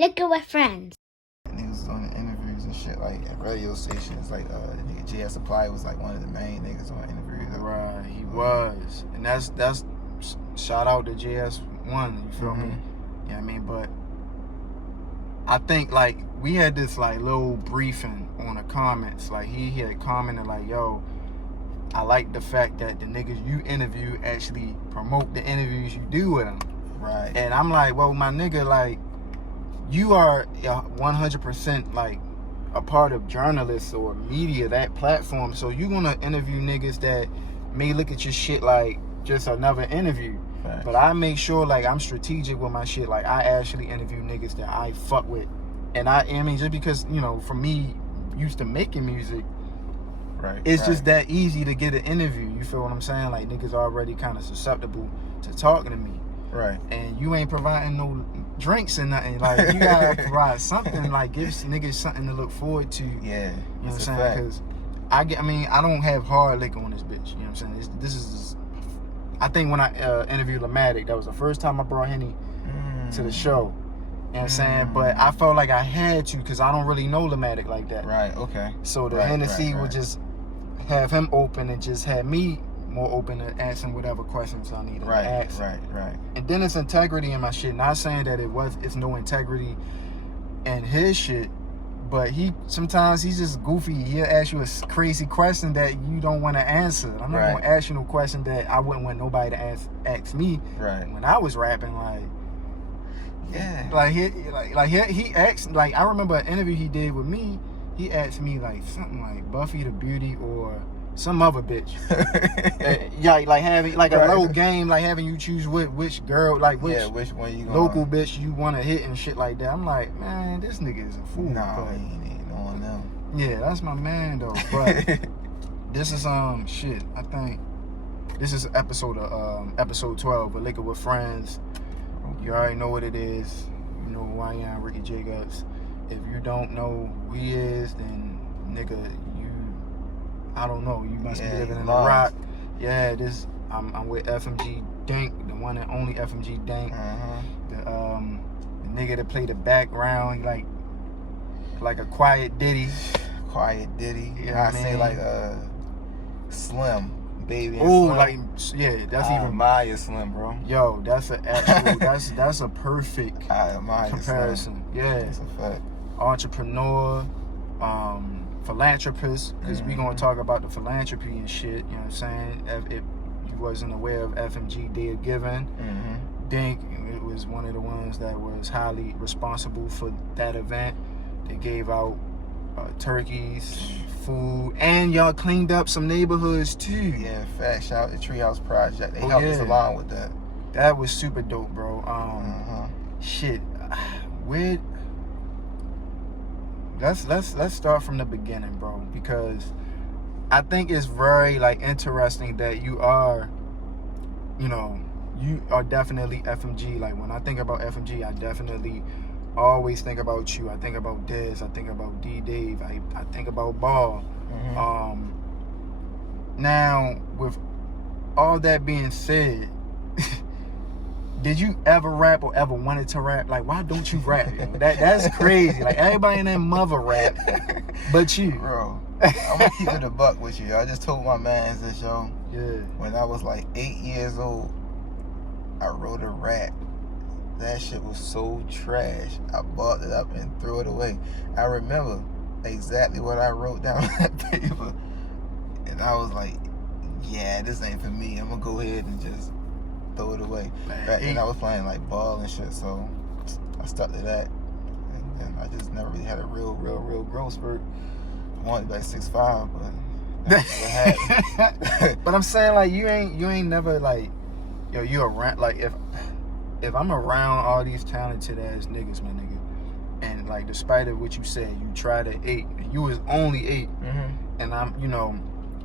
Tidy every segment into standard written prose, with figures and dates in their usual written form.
Liquor with friends. Niggas was on the interviews and shit, like at radio stations. Like the nigga JS Supply was like one of the main niggas on interviews. Right, he was, and that's shout out to JS1. You feel me? Yeah, I mean, but I think like we had this like little briefing on the comments. Like he had commented like, "Yo, I like the fact that the niggas you interview actually promote the interviews you do with them." Right. And I'm like, well, my nigga, like, you are 100% like a part of journalists or media, that platform. So you gonna interview niggas that may look at your shit like just another interview. Right. But I make sure like I'm strategic with my shit. Like I actually interview niggas that I fuck with. And I mean, just because, you know, for me, used to making music, Right. it's just that easy to get an interview. You feel what I'm saying? Like niggas already kind of susceptible to talking to me. Right. And you ain't providing no drinks and nothing. Like you gotta provide something. Like give niggas something to look forward to. Yeah. You know what I'm a saying? fact. Because I don't have hard liquor on this bitch. You know what I'm saying? This is. I think when I interviewed Lamatic, that was the first time I brought Henny to the show. You know what I'm saying? But I felt like I had to because I don't really know Lamatic like that. Right. Okay. So the Hennessy would just have him open and just have me more open to asking whatever questions I needed to ask. Right. And then it's integrity in my shit. Not saying that it's no integrity in his shit, but sometimes he's just goofy. He'll ask you a crazy question that you don't want to answer. I'm not gonna ask you no question that I wouldn't want nobody to ask me. Right. When I was rapping, like, yeah, like he asked, like, I remember an interview he did with me. He asked me like something like Buffy the Beauty or some other bitch. Yeah, like having like a little game, like having you choose which girl, like which one you gonna local bitch you want to hit and shit like that. I'm like, man, this nigga is a fool. Nah, he ain't knowing them. Yeah, that's my man though. But this is shit. I think this is episode 12 of Liquor with Friends. You already know what it is. You know who I am, Rickie Jacobs. If you don't know who he is, then nigga, I don't know. You must be living in the rock. Yeah, I'm with FMG Dink, the one and only FMG Dink. The nigga that played the background, like a quiet Diddy. Quiet Diddy. Yeah, I say like Slim, baby. Oh, Slim. like yeah, that's even Maya Slim, bro. Yo, that's an actual that's a perfect Slim. comparison. Yeah, That's a fact. Entrepreneur, philanthropist, because we gonna talk about the philanthropy and shit. You know what I'm saying? If you wasn't aware of FMG Day of Giving, Dink, it was one of the ones that was highly responsible for that event. They gave out turkeys, food, and y'all cleaned up some neighborhoods too. Yeah, fact. Shout out to Treehouse Project. They helped us along with that. That was super dope, bro. Shit, let's start from the beginning, bro, because I think it's very like interesting that you are definitely FMG. Like when I think about FMG, I definitely always think about you. I think about Dez, I think about D-Dave, I think about Ball. Now with all that being said, did you ever rap or ever wanted to rap? Like, why don't you rap? Yo? That's crazy. Like, everybody in that mother rap, but you. Bro, I'm gonna keep it a buck with you. I just told my mans this, yo. Yeah. When I was like 8 years old, I wrote a rap. That shit was so trash. I bought it up and threw it away. I remember exactly what I wrote down on that paper. And I was like, yeah, this ain't for me. I'm gonna go ahead and just throw it away. Back then I was playing like ball and shit, so I stuck to that. And then I just never really had a real growth spurt. I wanted to be like 6'5", but that's never happened. But I'm saying, like, you ain't never like, yo, you around, like, if I'm around all these talented ass niggas, my nigga, and like despite of what you said, you tried at 8 and you was only 8, and I'm,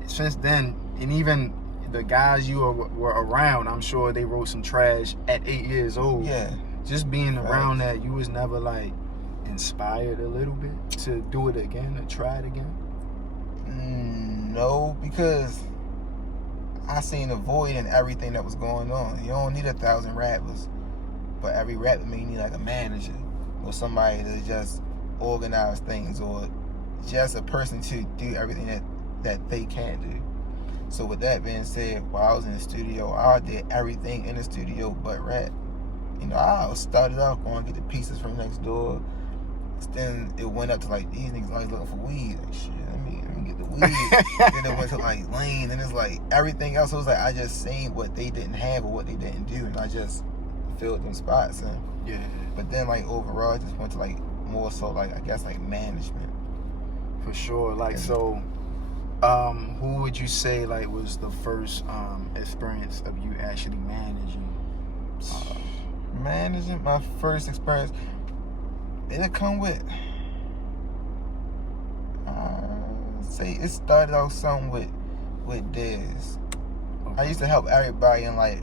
since then, and even the guys you were around, I'm sure they wrote some trash at 8 years old. Yeah. Just being around that, you was never like inspired a little bit to do it again, to try it again? No, because I seen a void in everything that was going on. You don't need 1,000 rappers, but every rapper may need like a manager. or somebody to just organize things, or just a person to do everything that they can do. So with that being said, while I was in the studio, I did everything in the studio but rap. You know, I started off going to get the pieces from next door. Then it went up to like, these niggas always looking for weed. Like, shit, let me get the weed. Then it went to like lane, and it's like everything else. It was like I just seen what they didn't have or what they didn't do, and I just filled them spots in. Yeah. But then like overall, it just went to like more so like, I guess, like management. For sure. Like, so who would you say like was the first experience of you actually managing? Managing, my first experience, it'll come with, say it started off something with Dez. Okay. I used to help everybody in like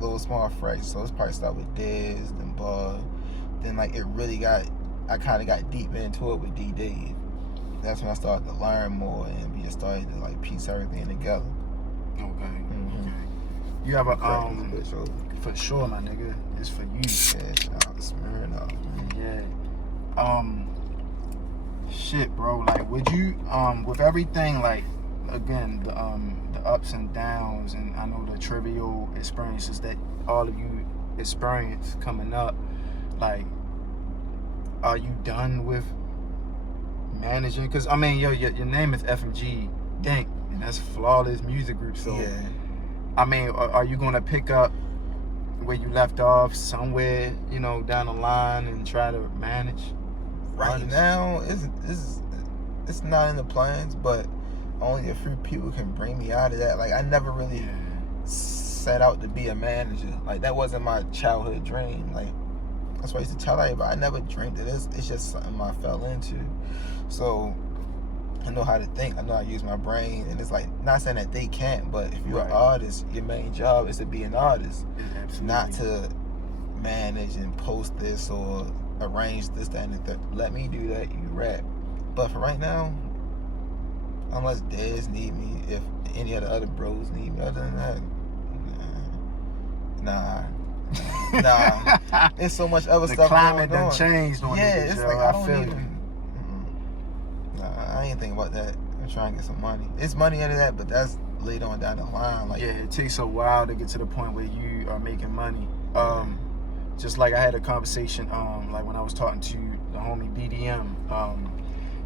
little small fractions, so it's probably started with Dez, then Bob, then like it really got, I kind of got deep into it with D-Dave. That's when I started to learn more, and we just started to like piece everything together. Okay. Mm-hmm. Okay. You have a For sure, my nigga. It's for you. Yeah, shout out to Smirnoff, man. Yeah. Shit, bro. Like, would you with everything, like, again, the ups and downs, and I know the trivial experiences that all of you experience coming up, like, are you done with managing? Because I mean, your name is FMG Dink, and that's Flawless Music Group. So Yeah. I mean, are you gonna pick up where you left off somewhere, you know, down the line and try to manage? Right now, it's not in the plans, but only a few people can bring me out of that. Like, I never really set out to be a manager. Like, that wasn't my childhood dream. Like, that's why I used to tell everybody, I never dreamed of this. It's just something I fell into. So I know how to think. I know how to use my brain. And it's like, not saying that they can't, but if you're an artist, your main job is to be an artist. Not to manage and post this or arrange this, that, and the third. Let me do that, you rap. But for right now, unless Dez need me, if any of the other bros need me, other than that, nah. There's so much other stuff going on. The climate done changed on yeah, niggas, it's yo. like, I don't feel even. I ain't thinking about that. I'm trying to get some money. It's money into that, but that's later on down the line. Like, yeah, it takes a while to get to the point where you are making money. Just like I had a conversation, like when I was talking to the homie BDM,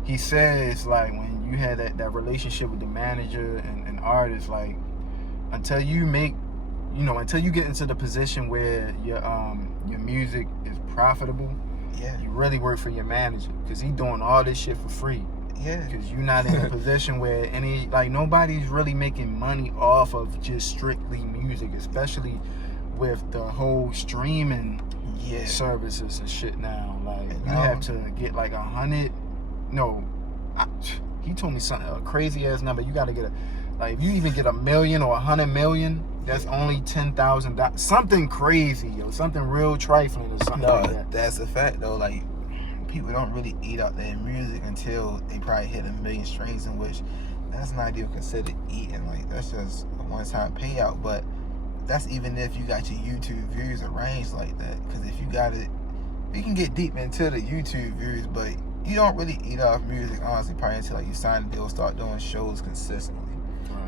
he says like when you had that relationship with the manager and artist, like until you get into the position where your music is profitable, you really work for your manager, because he doing all this shit for free. Yeah. Because you're not in a position where nobody's really making money off of just strictly music, especially with the whole streaming services and shit now. Like, you have to get like 100. He told me something, a crazy ass number. You got to get if you even get 1 million or 100 million, that's only $10,000. Something crazy, yo. Something real trifling or something like that. That's a fact though. Like, people don't really eat out their music until they probably hit 1 million streams, in which that's not even considered eating. Like, that's just a one-time payout. But that's even if you got your YouTube views arranged like that. Because if you got it, you can get deep into the YouTube views, but you don't really eat off music, honestly, probably until like you sign a deal, start doing shows consistently.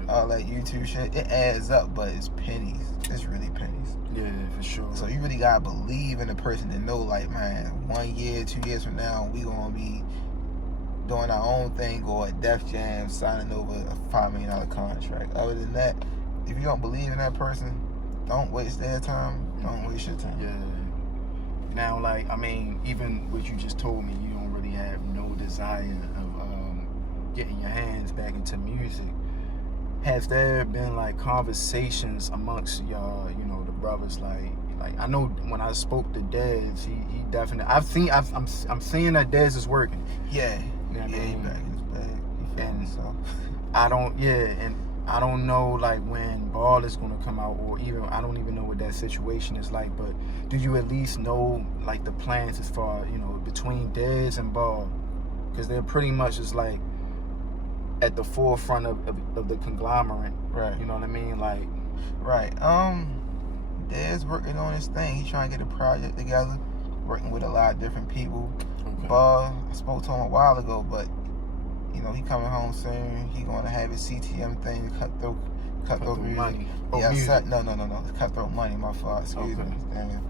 All that YouTube shit, it adds up, but it's pennies. It's really pennies. Yeah, for sure. So you really gotta believe in the person to know, like, man, 1 year, 2 years from now, we gonna be doing our own thing, or at Def Jam signing over a $5 million contract. Other than that, if you don't believe in that person, don't waste their time. Don't waste your time. Yeah. Now, like, I mean, even what you just told me, you don't really have no desire of getting your hands back into music. Has there been like conversations amongst y'all, the brothers? Like I know when I spoke to Dez, he definitely. I'm seeing that Dez is working. Yeah. You know what I mean? He back in his bag. And so I don't know like when Ball is gonna come out, or even I don't even know what that situation is like. But do you at least know like the plans as far between Dez and Ball, because they're pretty much just like at the forefront of the conglomerate, right? You know what I mean? Like, right. Dez working on his thing. He trying to get a project together working with a lot of different people. Okay. I spoke to him a while ago, but you know, he coming home soon. He gonna have his CTM thing, cutthroat music. Money. Yeah, music. no, cutthroat money. My fault. Excuse Okay. me. Damn.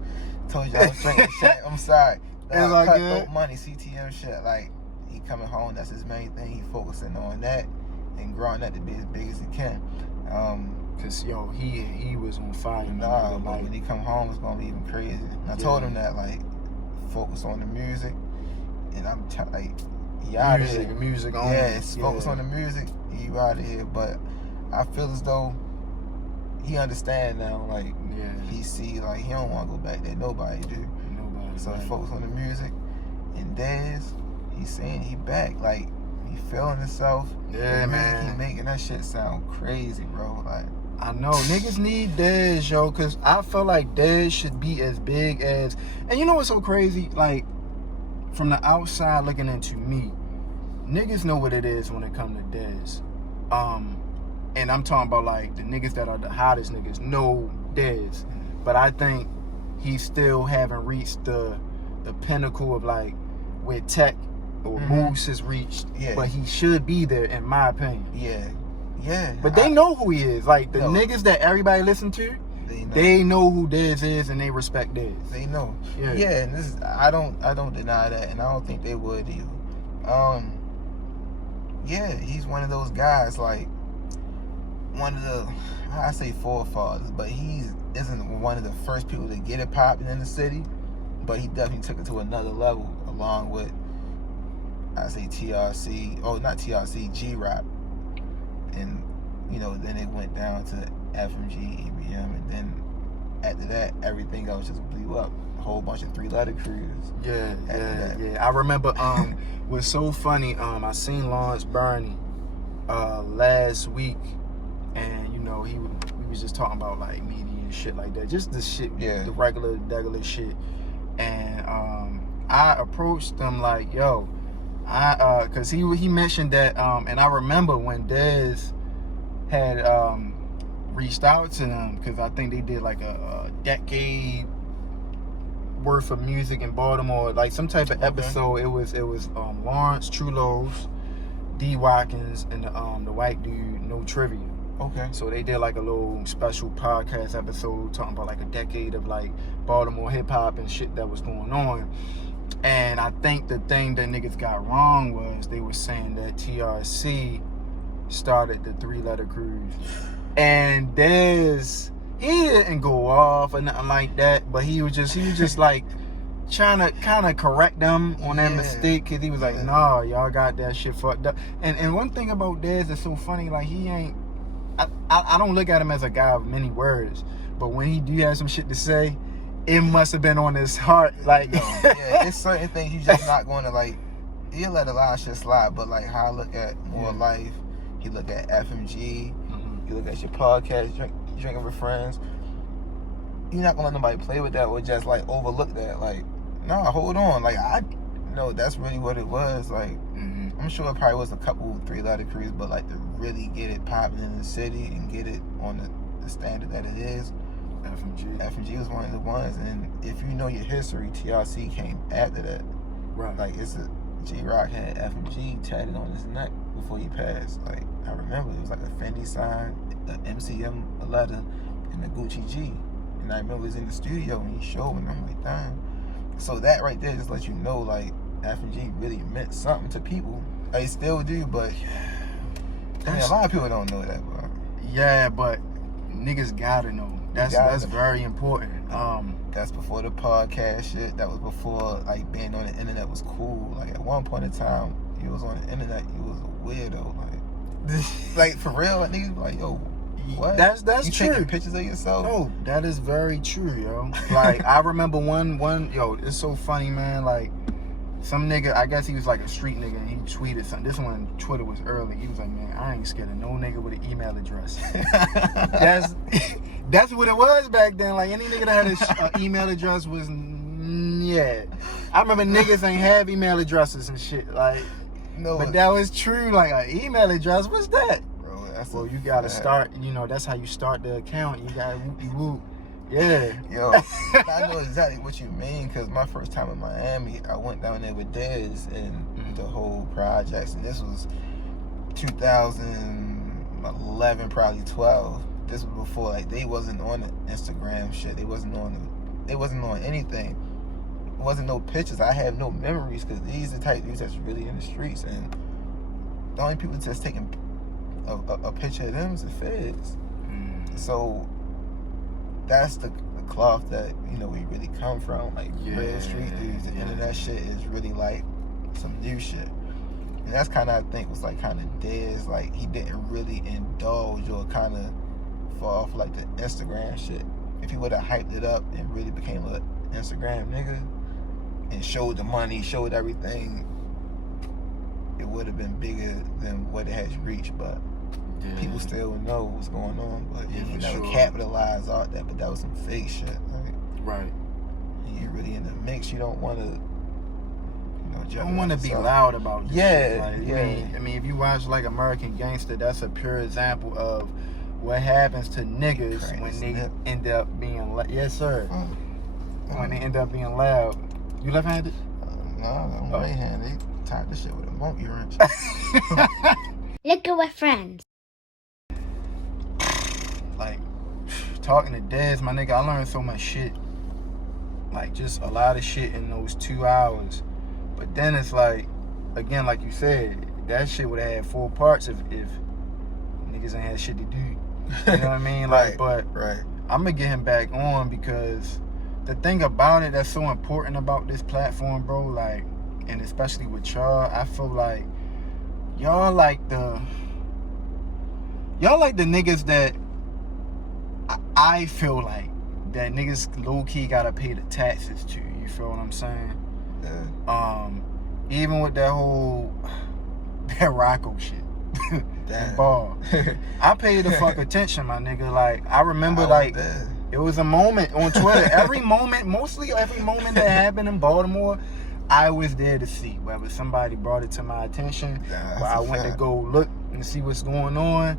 Told you I was drinking shit. I'm sorry. It's all Cutthroat good. money, CTM shit. Like, he coming home. That's his main thing. He focusing on that and growing that to be as big as he can. Cause yo, he was on fire. Nah, man. but Like, when he come home, it's gonna be even crazy. And I told him that, like, focus on the music, and I'm like, he out of here. Music on. Yeah, focus on the music. You out of here. But I feel as though he understand now. Like, he see, like, he don't want to go back there. Nobody do. So right. focus on the music. And Dez, he's saying he back. Like, he feeling himself. Yeah, the man. music he making, that shit sound crazy, bro. Like, I know niggas need Dez, yo, cause I feel like Dez should be as big as. And you know what's so crazy? Like, from the outside looking into me, niggas know what it is when it come to Dez. And I'm talking about like the niggas that are the hottest niggas know Dez, but I think he still haven't reached the pinnacle of like where Tech or Moose has reached. Yeah. But he should be there in my opinion. Yeah. But they know who he is. Like the niggas that everybody listen to, they know who Dez is and they respect Dez. They know. Yeah. And this is, I don't deny that, and I don't think they would either. Yeah, he's one of those guys, like one of the, I say forefathers, but he isn't one of the first people to get it popping in the city, but he definitely took it to another level along with, I say not TRC, G-Rock. And, you know, then it went down to FMG, EBM, and then after that, everything else just blew up. A whole bunch of three-letter crews. Yeah. I remember, what's so funny, I seen Lawrence Burney last week, and, you know, we was just talking about, like, media and shit like that. Just the shit, the regular shit. And I approached them like, yo, cause he mentioned that, and I remember when Dez had reached out to them, cause I think they did like a decade worth of music in Baltimore, like some type of episode. It was Lawrence, Trulos, D. Watkins, and the white dude, No Trivia. Okay. So they did like a little special podcast episode talking about like a decade of like Baltimore hip hop and shit that was going on. And I think the thing that niggas got wrong was they were saying that TRC started the three-letter crews. And he didn't go off or nothing like that, but he was just like trying to kind of correct them on that mistake, because he was like, nah, y'all got that shit fucked up. And one thing about Dez is so funny, like he ain't, I don't look at him as a guy of many words, but when he do have some shit to say, it must have been on his heart. Like, it's certain things you just not going to, like, he'll let a lot of shit slide, but like how I look at More Life, he look at FMG, you look at your podcast, drinking with friends, you're not gonna let nobody play with that or just like overlook that. Like, no, hold on. Like, I know that's really what it was. Like, I'm sure it probably was a couple three-letter crews, but like to really get it popping in the city and get it on the standard that it is, FMG was one of the ones. And if you know your history, TRC came after that. Right. Like, G-Rock had FMG tatted on his neck before he passed. Like, I remember it was like a Fendi sign, the MCM letter, and the Gucci G. And I remember it was in the studio and he showed me, and I'm like, damn. So that right there just lets you know, like, FMG really meant something to people. They still do, but I mean, a lot of people don't know that, bro. Yeah, but niggas gotta know. That's very important. That's before the podcast shit. That was before, like, being on the internet was cool. Like, at one point in time, you was on the internet, you was a weirdo. Like for real, like, niggas be like, yo, what? That's you true. Taking pictures of yourself? No, that is very true, yo. Like, I remember one, yo, it's so funny, man. Like, some nigga, I guess he was like a street nigga, and he tweeted something. This one, Twitter was early. He was like, man, I ain't scared of no nigga with an email address. That's what it was back then. Like, any nigga that had an email address was, I remember niggas ain't have email addresses and shit. Like, no, but that was true. Like, an email address, what's that? Bro, you gotta start, you know, that's how you start the account. You gotta whoop. Yeah. Yo, I know exactly what you mean, because my first time in Miami, I went down there with Dez and the whole projects, and this was 2011, probably 12. This was before, like, they wasn't on the Instagram shit. They wasn't on anything. It wasn't no pictures. I have no memories, because these are the type dudes that's really in the streets, and the only people that's taking a picture of them is the feds. So that's the cloth that, you know, we really come from. Like, real street dudes. The internet shit is really like some new shit. And that's kind of, I think, was like kind of Dez. Like, he didn't really indulge or kind of fall off like the Instagram shit. If he would have hyped it up and really became an Instagram nigga and showed the money, showed everything, it would have been bigger than what it has reached. But people still would know what's going on. But you never capitalize off that. But that was some fake shit. Like, right. You're really in the mix. You don't want to. You don't want to be loud about this shit. Like, I mean, if you watch like American Gangster, that's a pure example of what happens to niggas when they end up being yes sir. When they end up being loud. You left-handed? No, I'm right-handed. They tied this shit with a monkey wrench. Liquor with friends. Like, talking to Dez, my nigga, I learned so much shit. Like, just a lot of shit in those 2 hours. But then it's like, again, like you said, that shit would have had 4 parts if niggas ain't had shit to do. You know what I mean? Like, I'm gonna get him back on, because the thing about it that's so important about this platform, bro, like, and especially with y'all, I feel like y'all like the niggas that I feel like that niggas low-key gotta pay the taxes to. You feel what I'm saying? Yeah. Even with that whole Rocco shit. That ball. I paid the fuck attention, my nigga. Like, I remember, like, it was a moment on Twitter. Mostly every moment that happened in Baltimore, I was there to see. Whether somebody brought it to my attention, or I went to go look and see what's going on,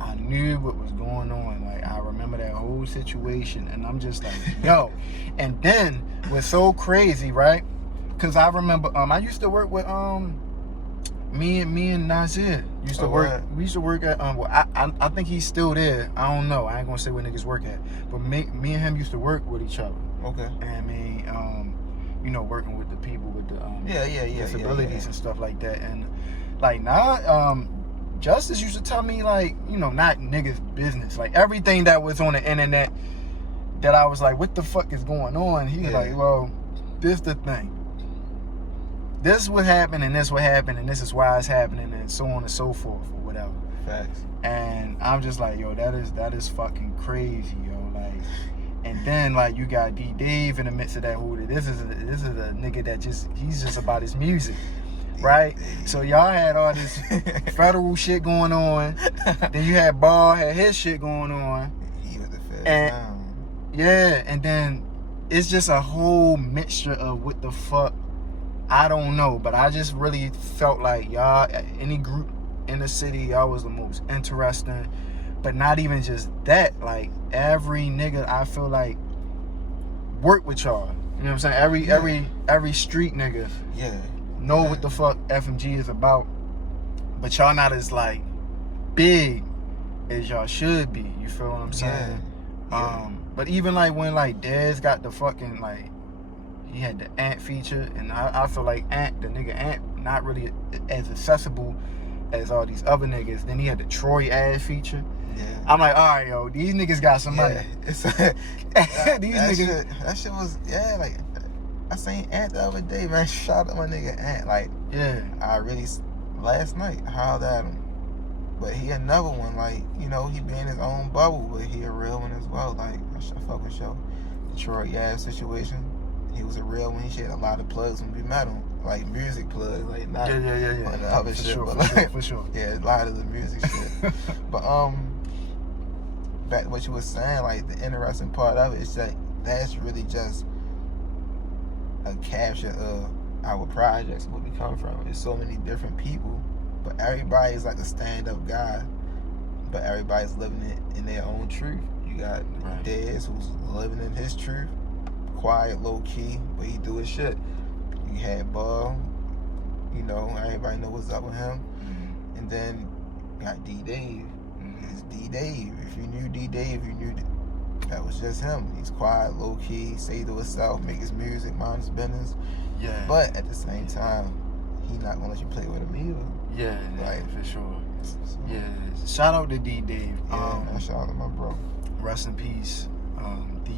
I knew what was going on. Like, I remember that whole situation, and I'm just like, yo. And then, what's so crazy, right? Because I remember, I used to work with, me and Nazir used to work. Right. We used to work at I think he's still there. I don't know. I ain't gonna say where niggas work at. But me and him used to work with each other. Okay. And I mean, you know, working with the people with the disabilities and stuff like that. And like now, Justice used to tell me, like, you know, not niggas business. Like, everything that was on the internet that I was like, what the fuck is going on? He was like, well, this the thing. This would happen, and this would happen, and this is why it's happening, and so on and so forth, or whatever. Facts. And I'm just like, yo, that is fucking crazy, yo. Like, and then like you got D Dave in the midst of that. Who this is a nigga that he's just about his music, right? So y'all had all this federal shit going on. Then you had Ball had his shit going on. He was the feds now. Yeah, and then it's just a whole mixture of what the fuck. I don't know, but I just really felt like y'all, any group in the city, y'all was the most interesting. But not even just that, like, every nigga I feel like work with y'all. You know what I'm saying? Every street nigga know what the fuck FMG is about. But y'all not as like big as y'all should be. You feel what I'm saying? But even like when like Dez got the fucking like, he had the Ant feature, and I feel like the nigga Ant, not really as accessible as all these other niggas. Then he had the Troy ass feature. Yeah. I'm like, all right, yo, these niggas got some money. These niggas. That shit was, like, I seen Ant the other day, man. Shout out my nigga Ant. Like, I really, last night, I hollered at him. But he another one, like, you know, he be in his own bubble, but he a real one as well. Like, I fuck with y'all. The Troy ass situation. He was a real one. He had a lot of plugs when we met him, like music plugs, like not on the other shit, but like, for sure. Yeah, a lot of the music shit. But back to what you were saying, like the interesting part of it is that that's really just a capture of our projects, where we come from. There's so many different people, but everybody's like a stand-up guy, but everybody's living it in their own truth. You got Dez, who's living in his truth, quiet, low key, but he do his shit. You had Ball, you know, everybody know what's up with him. Mm-hmm. And then you got D-Dave. Mm-hmm. It's D-Dave. If you knew D-Dave, you knew that was just him. He's quiet, low key, stay to himself, make his music, mind his business. Yeah. But at the same time, he not gonna let you play with him either. Yeah, Like, for sure. So, Yeah. Shout out to D-Dave. Yeah, man, shout out to my bro. Rest in peace, D.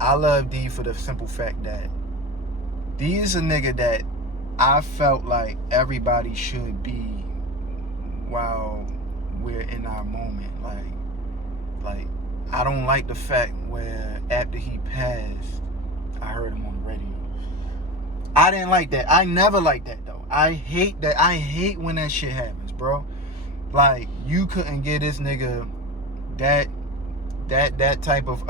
I love D for the simple fact that D is a nigga that I felt like everybody should be while we're in our moment. Like I don't like the fact where after he passed, I heard him on the radio. I didn't like that. I never liked that though. I hate that. I hate when that shit happens, bro. Like, you couldn't get this nigga that type of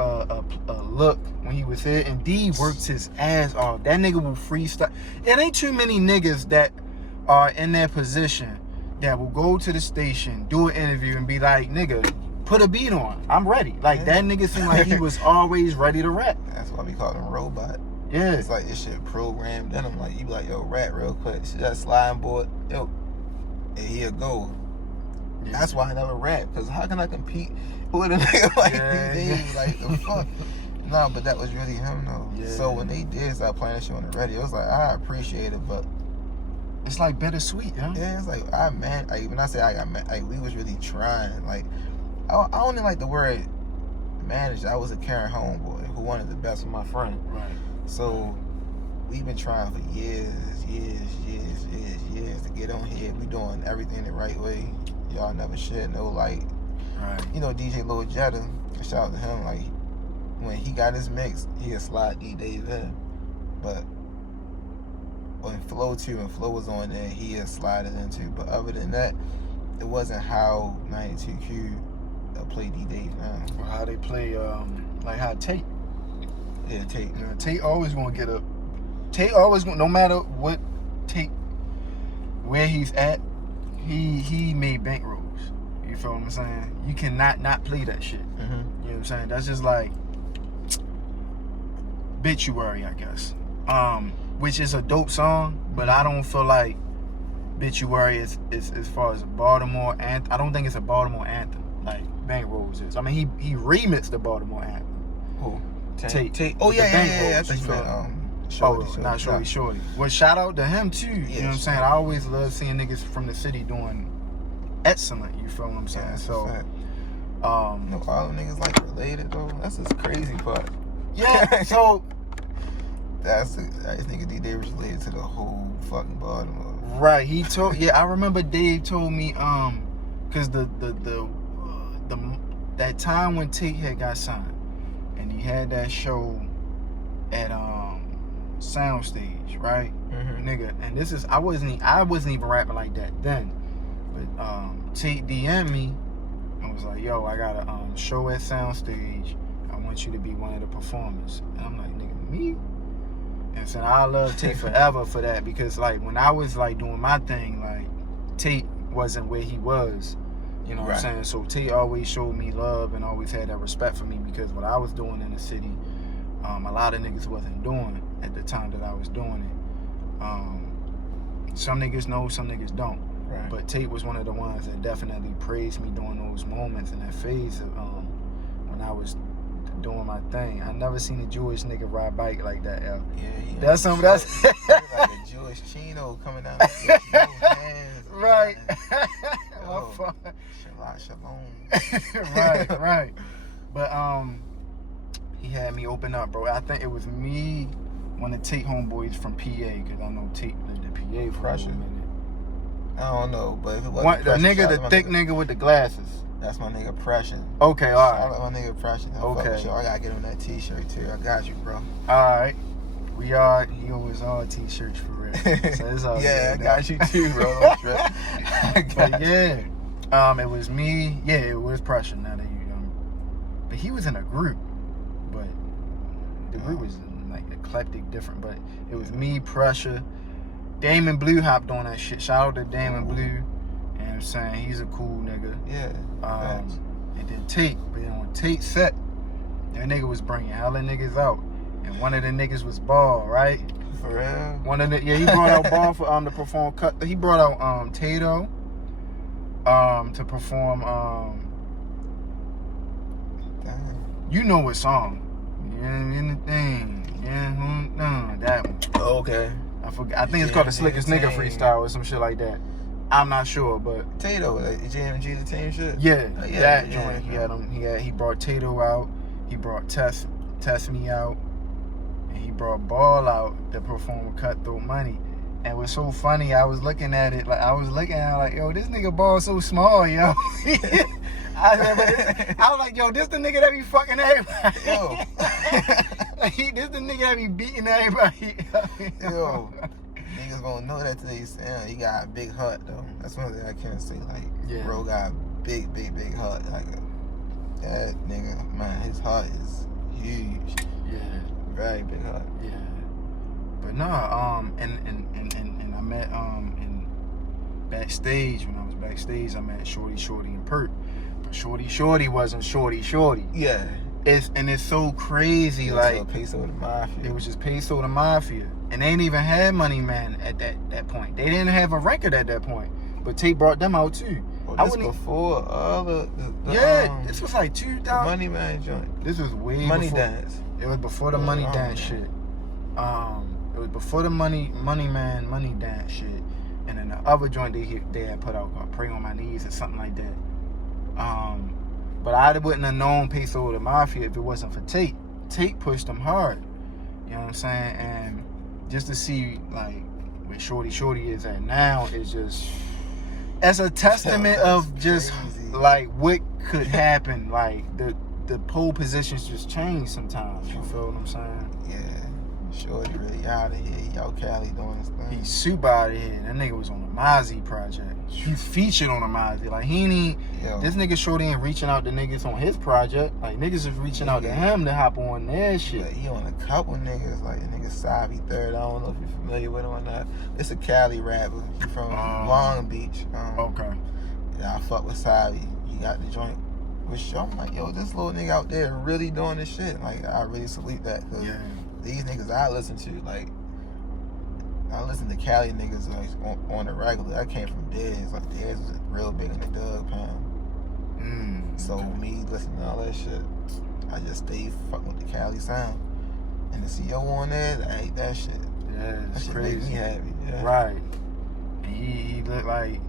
look when he was here, and D works his ass off. That nigga will freestyle. It ain't too many niggas that are in that position that will go to the station, do an interview, and be like, nigga, put a beat on. I'm ready. Like, that nigga seemed like he was always ready to rap. That's why we call him robot. Yeah. It's like this shit programmed in him. Like, you be like, yo, rap real quick. Shit, that sliding board, yo, and he'll go. Yeah. That's why I never rap, because how can I compete with a nigga like D-Dave? Like, the fuck? No, but that was really him, though. Yeah. So when they did start playing that shit on the radio, it was like, I appreciate it, but it's like bittersweet, huh? Yeah, it's like, when I say I got mad, like, we was really trying. Like, I only like the word managed. I was a caring homeboy who wanted the best for my friend. Right. So we've been trying for years to get on here. We doing everything the right way. Y'all never shed no light. Right. You know, DJ Lil Jetta, shout out to him, like, when he got his mix, he'll slide D-Dave in. But when Flow was on there, he'll slide it into. But other than that, it wasn't how 92Q play D-Dave now. Or how they play, like how Tate. Yeah, Tate. You know, Tate always gonna get up. Tate always gonna, no matter what Tate, where he's at, he made bankrolls. You feel what I'm saying? You cannot not play that shit. Mm-hmm. You know what I'm saying? That's just like Obituary, I guess. Which is a dope song, but I don't feel like Obituary is as far as a Baltimore anthem. I don't think it's a Baltimore anthem like Bankrolls is. I mean, he remixed the Baltimore anthem. Who? Tate. Oh yeah. I think you meant Shorty. Well, shout out to him too. You know what I'm saying? I always love seeing niggas from the city doing excellent. You feel what I'm saying? Yeah, so, all them niggas like related though. That's this crazy part. Yeah. So I think D-Dave was related to the whole fucking Baltimore. Right. He told. Yeah, I remember Dave told me because the that time when Tate had got signed and he had that show at Soundstage, right? Mm-hmm. Nigga, and this is I wasn't even rapping like that then, but Tate DM'd me and was like, yo, I got a show at Soundstage, I want you to be one of the performers. And I'm like, nigga, me? And so I love Tate forever for that, because like when I was like doing my thing, like Tate wasn't where he was, you know what I'm saying? So Tate always showed me love and always had that respect for me, because what I was doing in the city, a lot of niggas wasn't doing at the time that I was doing it. Some niggas know, some niggas don't. Right. But Tate was one of the ones that definitely praised me during those moments and that phase of when I was doing my thing. I never seen a Jewish nigga ride bike like that, yo. Yeah. That's something that's like a Jewish chino coming down with no hands. Right. Oh, shalom. Right. But he had me open up, bro. I think it was me, one of the Tate homeboys from PA, because I know Tate lived in PA for a little minute. I don't know, but if it wasn't the thick nigga with the glasses. That's my nigga Pression. Okay, all right. Shout out my nigga Pression. Okay. I gotta get him that t-shirt too. I got you, bro. Alright. He always all t-shirts for real. So it's all yeah, good, I got you too, bro. But yeah. It was me. Yeah, it was Pressure. Now that you but he was in a group. But the group was like eclectic, different. But it was me, Pressure. Damon Blue hopped on that shit. Shout out to Damon Blue. You know what I'm saying? He's a cool nigga. Yeah. And then Tate, but then on Tate's set, that nigga was bringing hella niggas out. And one of the niggas was Ball, right? For real? One of the, he brought out Ball for to perform cut. He brought out Tato to perform Damn. you know what song. Yeah, anything. Yeah, no, that one. Oh, okay. I forgot. I think it's called the Slickest Nigga Freestyle or some shit like that. I'm not sure, but Tato, like JMG the team shit. yeah, Oh, yeah, that yeah, joint. yeah. He brought Tato out. He brought Test Me out, and he brought Ball out to perform Cutthroat Money. And it was so funny. I was looking at it like yo, this nigga Ball so small, yo. I was like, yo, this the nigga that be fucking everybody. Yo. This the nigga that be beating everybody. Yo. Niggas gonna know that today. He got a big heart though. That's one thing I can't say. Like, Yeah. bro got a big heart. Like, that nigga, man, his heart is huge. Yeah. Very big heart. Yeah. But nah, and I met in backstage, when I was backstage, I met Shorty and Perk. But Shorty wasn't Shorty. Yeah. It's so crazy, like Peso the Mafia. it was just Peso the Mafia. And they ain't even had Money Man at that point. They didn't have a record at that point. But Tate brought them out too. Oh, this before all the this was like 2000. Money Man joint. This was way Money before. Dance. It was before the Money Dance shit. It was before the Money Man Money Dance shit. And then the other joint they had put out called Pray on My Knees or something like that. But I wouldn't have known Peso the Mafia if it wasn't for Tate. Tate pushed them hard. You know what I'm saying? And just to see like where Shorty is at now is just, as a testament of just crazy. like what could happen. Like the pole positions just change sometimes. You feel what I'm saying? Yeah. Shorty really out of here. Yo, Cali doing his thing. He's super out of here. That nigga was on the Mozzie project. He featured on the Mozzie. Like he ain't. Yo. This nigga Shorty ain't reaching out to niggas on his project. Like niggas is reaching out to him to hop on their shit. Yeah, he on a couple niggas, like the nigga Savi Third. I don't know if you're familiar with him or not. It's a Cali rapper. He from Long Beach. Okay. Yeah, I fuck with Savi. He got the joint with Show. I'm like, yo, this little nigga out there really doing this shit. Like, I really salute that. Cause these niggas I listen to, like, I listen to Cali niggas like on the regular. I came from Dez. Like, Dez was real big in the Doug Pound. So me listening to all that shit, I just stayed fucking with the Cali sound. And to see yo on there, I hate that shit. Yeah, That it's shit crazy. make me happy. Yeah. Right. And he looked like,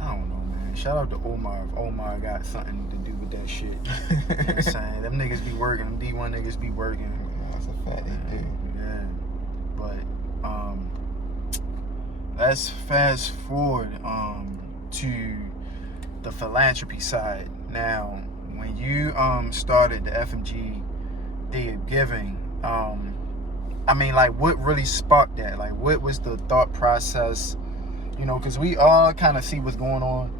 I don't know, man. Shout out to Omar if Omar got something to do with that shit. You know what I'm saying? Them niggas be working. Them D1 niggas be working. That's a fact, they do. Yeah. But let's fast forward to the philanthropy side. Now, when you started the FMG Day of Giving, I mean, like, what really sparked that? Like, what was the thought process? You know, because we all kind of see what's going on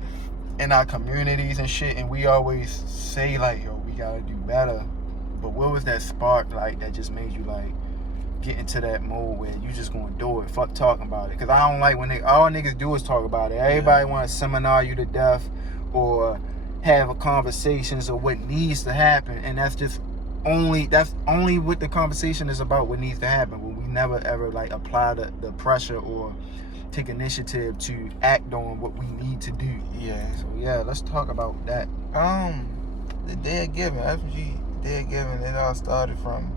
in our communities and shit, and we always say, like, yo, we gotta do better. But what was that spark, like, that just made you, like, get into that mode where you just gonna do it? Fuck talking about it. Because I don't like when all niggas do is talk about it. Everybody want to seminar you to death or have conversations of what needs to happen, and that's only what the conversation is about, what needs to happen. When we never ever like apply the pressure or take initiative to act on what we need to do. Yeah. So yeah, let's talk about that. The Day of Giving, FMG Day of Giving, it all started from,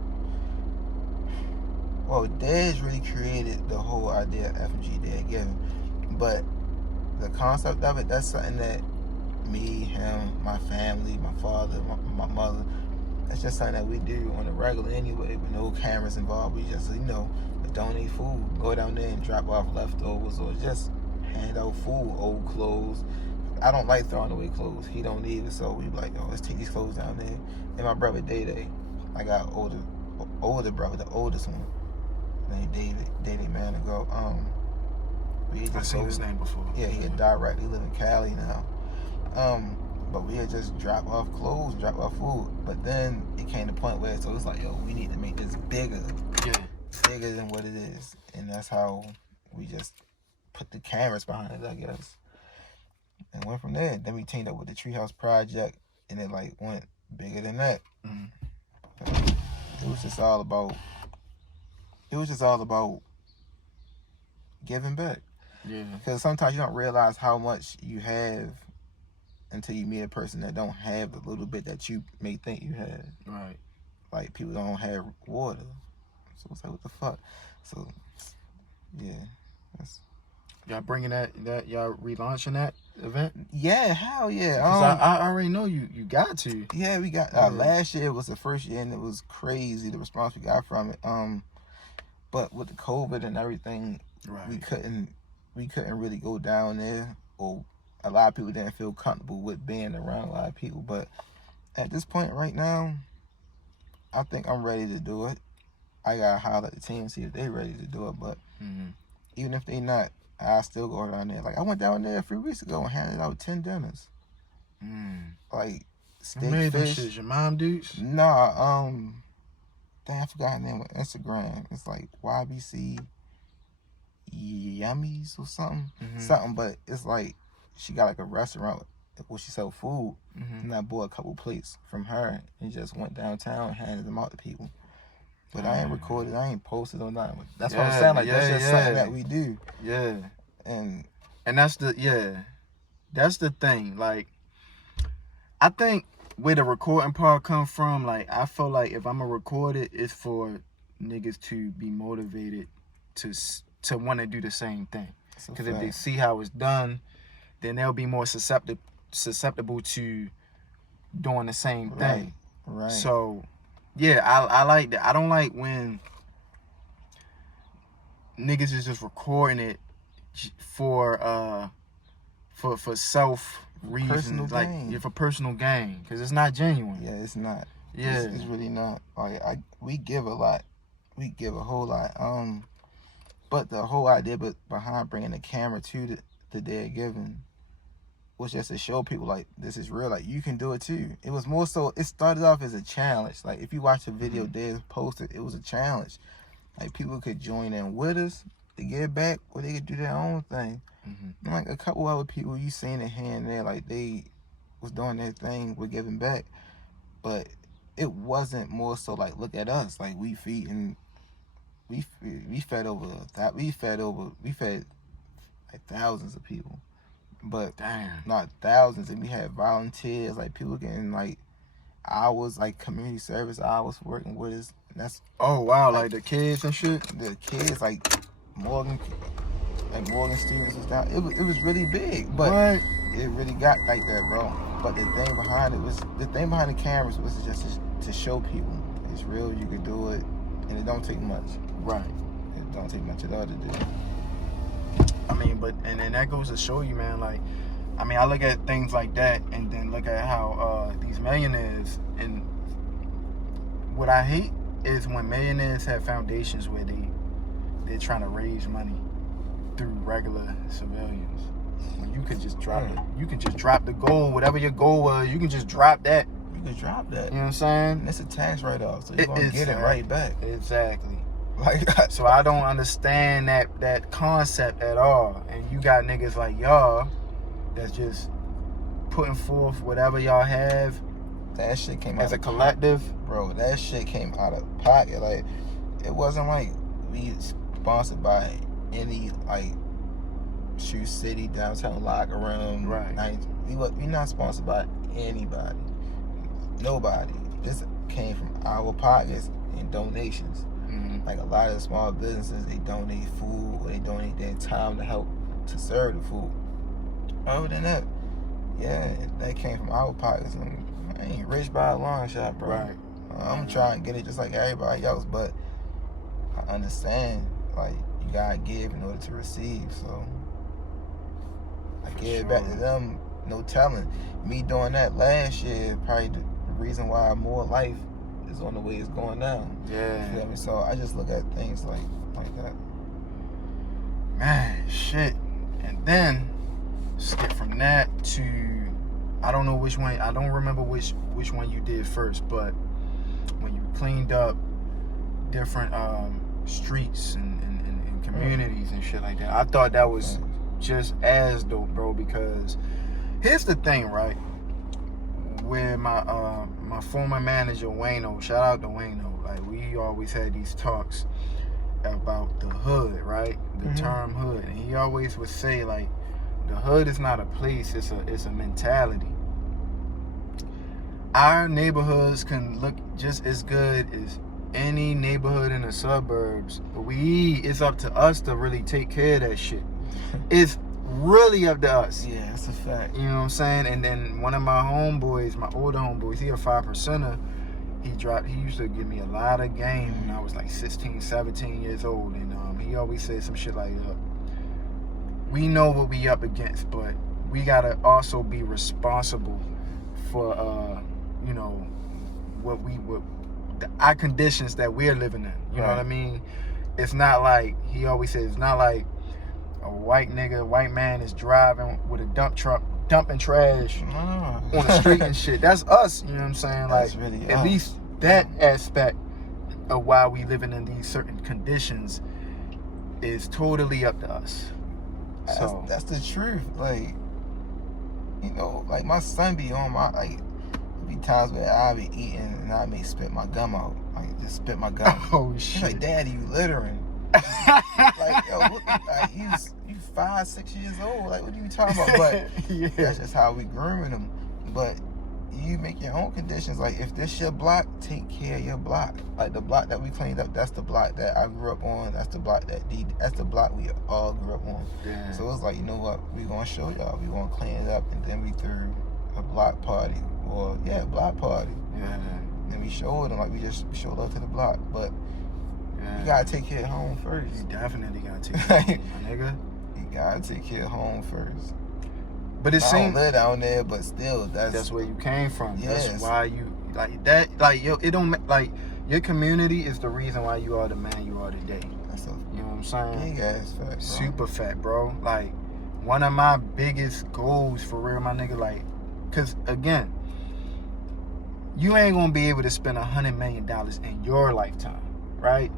well, Dez really created the whole idea of FMG Day of Giving, but the concept of it, that's something that me, him, my family, my father, my mother, that's just something that we do on the regular anyway, with no cameras involved. We just, donate food, go down there and drop off leftovers, or just hand out food, old clothes. I don't like throwing away clothes. He don't either, so we be like, yo, let's take these clothes down there. And my brother Day, I got older brother, the oldest one, named David Manigo. I've seen his name before. Yeah, he had directly live in Cali now. But we had just drop off clothes, drop off food. But then it came to the point where, so it's like, yo, we need to make this bigger. Yeah. Bigger than what it is. And that's how we just put the cameras behind it, I guess. And went from there. Then we teamed up with the Treehouse Project. and it like went bigger than that. Mm. It was just all about giving back. Yeah. Because sometimes you don't realize how much you have until you meet a person that don't have the little bit that you may think you have. Right. Like, people don't have water. So it's like, what the fuck? So, yeah. Y'all bringing that y'all relaunching that event? Yeah, hell yeah. 'Cause I already know you got to. Yeah, we got last year was the first year, and it was crazy the response we got from it. But with the COVID and everything, Right. we couldn't really go down there, or a lot of people didn't feel comfortable with being around a lot of people. But at this point right now, I think I'm ready to do it. I gotta holler at the team and see if they ready to do it. But even if they not, I still go down there. Like, I went down there a few weeks ago and handed out 10 dinners. Like, steak, made them fish. shit, your mom dudes? Nah, dang, I forgot her name on Instagram. It's like YBC Yummies or something. Something, but it's like she got like a restaurant where she sell food. And I bought a couple plates from her and just went downtown and handed them out to people. But I ain't recorded, I ain't posted or nothing. That's what I'm saying. Like, that's just something that we do. Yeah. And that's the thing. Like, I think where the recording part come from, like, I feel like if I'm gonna record it, it's for niggas to be motivated to want to do the same thing. Because if they see how it's done, then they'll be more susceptible to doing the same thing. Right. So, yeah, I like that. I don't like when niggas is just recording it for self reasons, like for personal gain, because it's not genuine. Yeah, it's not. Yeah, it's really not. Like, we give a lot, we give a whole lot. But the whole idea behind bringing the camera to the day of giving was just to show people, like, this is real. Like, you can do it too. It was more so, it started off as a challenge. Like, if you watch the video Dave posted, it was a challenge. Like, people could join in with us to give back, or they could do their own thing. And like a couple other people you seen it here and there, like, they was doing their thing with giving back. But it wasn't more so like, look at us, like, we fed like thousands of people. But not thousands, and we had volunteers, like people getting like hours, like community service hours for working with us. And that's like the kids and shit. The kids, like Morgan students was down. It was really big, but it really got like that, bro. But the thing behind the cameras was just to show people it's real. You could do it, and it don't take much. Right. It don't take much at all to do. I mean, and then that goes to show you, man, like, I mean, I look at things like that and then look at how these millionaires, and what I hate is when millionaires have foundations where they're trying to raise money through regular civilians. When you could just drop it. You can just drop the goal, whatever your goal was, you can just drop that. You can drop that. You know what I'm saying? And it's a tax write-off, so you're going to get it right back. Exactly. Like, so I don't understand that concept at all. And you got niggas like y'all that's just putting forth whatever y'all have. That shit came as a collective. Bro, that shit came out of pocket. Like, it wasn't like we sponsored by any, like, Shoe City, downtown locker room. Right. We not sponsored by anybody. Nobody. This came from our pockets and donations. Like, a lot of the small businesses, they donate food, or they donate their time to help to serve the food. Other than that, yeah, that came from our pockets. And I ain't rich by a long shot, bro. Right. I'm trying to get it just like everybody else, but I understand, like, you gotta give in order to receive. So I give it back to them, no telling. Me doing that last year, probably the reason why more life is on the way it's going down. Yeah. You feel me? So I just look at things like that. Man, shit. And then skip from that to, I don't know which one, I don't remember which one you did first, but when you cleaned up different streets and communities and shit like that, I thought that was just as dope, bro, because here's the thing, right? where my former manager Wayno, shout out to Wayno, like we always had these talks about the hood, right? The term hood, and he always would say like the hood is not a place, it's a mentality. Our neighborhoods can look just as good as any neighborhood in the suburbs, but it's up to us to really take care of that shit. It's really up to us. Yeah, that's a fact. You know what I'm saying? And then one of my homeboys, my older homeboys, he a 5%er. He used to give me a lot of game when I was like 16, 17 years old. And he always said some shit like, look, we know what we up against, but we gotta also be responsible for our conditions that we're living in. You know what I mean? It's not like, he always says, it's not like a white man is driving with a dump truck dumping trash on the street and shit. That's us, you know what I'm saying? Like, really at least that aspect of why we living in these certain conditions is totally up to us. So that's the truth. Like, you know, like my son be on my, like, be times where I be eating and I may spit my gum out. Like, just spit my gum. Oh He's shit. like, Daddy, you littering. Like, yo, like, you 5, 6 years old. Like, what are you talking about? But Yeah. that's just how we grooming them. But you make your own conditions. Like, if this your block, take care of your block. Like, the block that we cleaned up, that's the block that I grew up on. That's the block that's the block we all grew up on. Yeah. So it's like, you know what? We gonna show y'all. We gonna clean it up, and then we threw a block party. Or block party. Yeah. And we showed them, like, we just showed love to the block. But Yeah. you gotta take care of home first. You definitely gotta take care of home, my nigga. You gotta take care of home first. But it I don't seems live down there, but still, that's where you came from. Yes. That's why you like that. Like, yo, it don't like your community is the reason why you are the man you are today. that's a You know what I'm saying? big ass fact, bro. Super fat, bro. Like, one of my biggest goals for real, my nigga. Like, cause again, you ain't gonna be able to spend $100 million in your lifetime, right?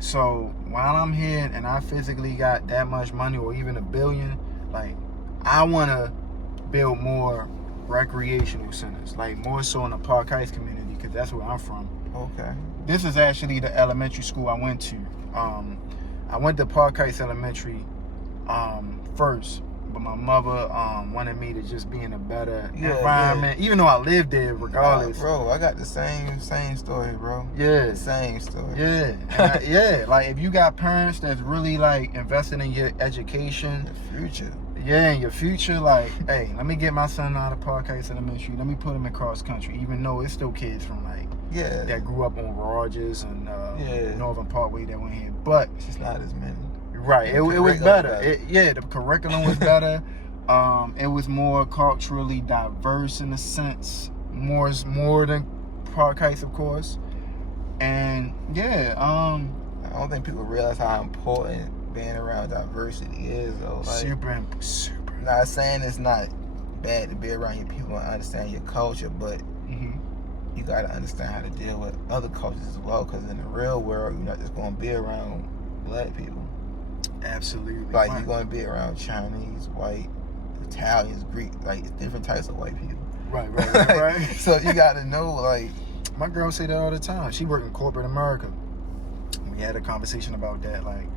So while I'm here and I physically got that much money, or even $1 billion, like, I wanna build more recreational centers, like more so in the Park Heights community, because that's where I'm from. Okay. This is actually the elementary school I went to. I went to Park Heights Elementary first, but my mother wanted me to just be in a better environment, even though I lived there regardless. Bro, I got the same story, bro. Yeah. The same story. Yeah. And like, if you got parents that's really like invested in your education, The future. yeah, in your future, like, hey, let me get my son out of Park Heights Elementary. Let me put him in cross country, even though it's still kids from like Yeah. that grew up on Rogers and Yeah. Northern Parkway that went here. But It's just not as many. right, it was curriculum better. better. The curriculum was better. It was more culturally diverse in a sense, more than Park Heights, of course. And yeah, I don't think people realize how important being around diversity is, though. Like, super. not saying it's not bad to be around your people and understand your culture, but Mhm. you gotta understand how to deal with other cultures as well. Because in the real world, you're not just gonna be around black people. Absolutely. Like, right. you're gonna be around Chinese, white, Italians, Greek, like different types of white people. Right. So you gotta know, like, My girl say that all the time. She worked in corporate America. We had a conversation about that. Like,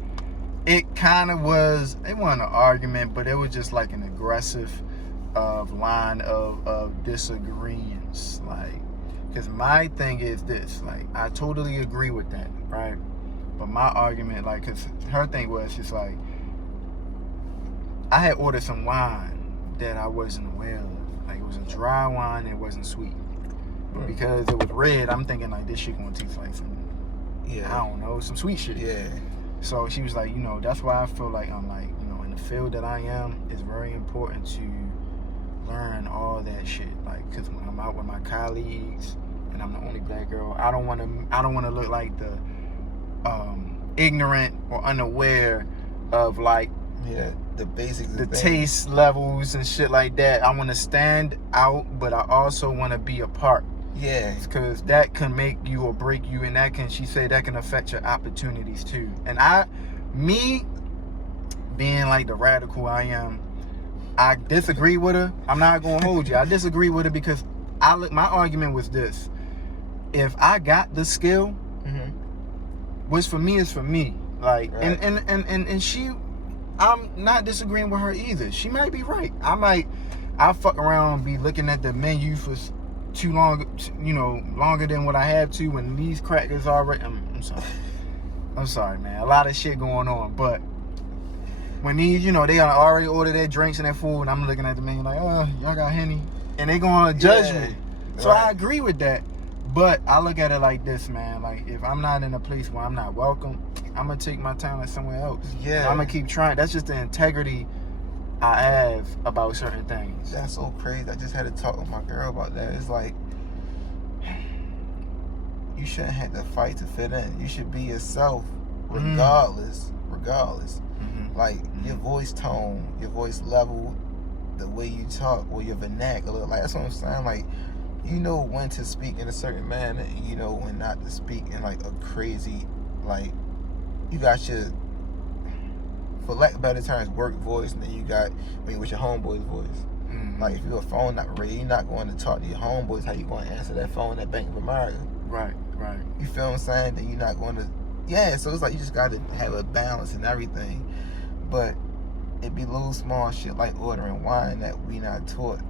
it kind of was, it wasn't an argument, but it was just like an aggressive line of disagreements. Like, because my thing is this, like, I totally agree with that, right? But my argument, like, because her thing was just like, I had ordered some wine that I wasn't aware of. Like, it was a dry wine and it wasn't sweet. But because it was red, I'm thinking like, this shit gonna taste like some, I don't know, some sweet shit. Yeah. So she was like, you know, that's why I feel like I'm like, you know, in the field that I am, it's very important to learn all that shit. Like, cause when I'm out with my colleagues and I'm the only black girl, I don't want to look like the ignorant or unaware of like the basics of the things. taste levels and shit like that. I want to stand out, but I also want to be a part. Yeah. Because that can make you or break you, and that can, she said, that can affect your opportunities too. And me being like the radical I am, I disagree with her. I'm not gonna hold you. I disagree with her because my argument was this: if I got the skill, what's for me is for me. Like, Right. and she, I'm not disagreeing with her either. She might be right. I'll fuck around and be looking at the menu for too long, longer than what I have to, when these crackers already. I'm sorry, man. A lot of shit going on, but when these, they already order their drinks and their food, and I'm looking at the menu like, oh, y'all got Henny, and they gonna judge me. So Right. I agree with that, but I look at it like this, man. Like, if I'm not in a place where I'm not welcome, I'm gonna take my talent somewhere else. Yeah. I'm gonna keep trying. That's just the integrity I have about certain things. That's so crazy. I just had to talk with my girl about that. It's like, you shouldn't have to fight to fit in. You should be yourself regardless. Like, your voice tone, your voice level, the way you talk, or your vernacular. Like, that's what I'm saying. Like, you know when to speak in a certain manner, and you know when not to speak in like a crazy, like, you got your, for lack of better terms, work voice, and then you got with your homeboy's voice. Like, if you're a phone operator, you're not going to talk to your homeboys how you going to answer that phone at Bank of America. Right. You feel what I'm saying? Then you're not going to, so it's like you just got to have a balance and everything. But it be little small shit like ordering wine that we not taught.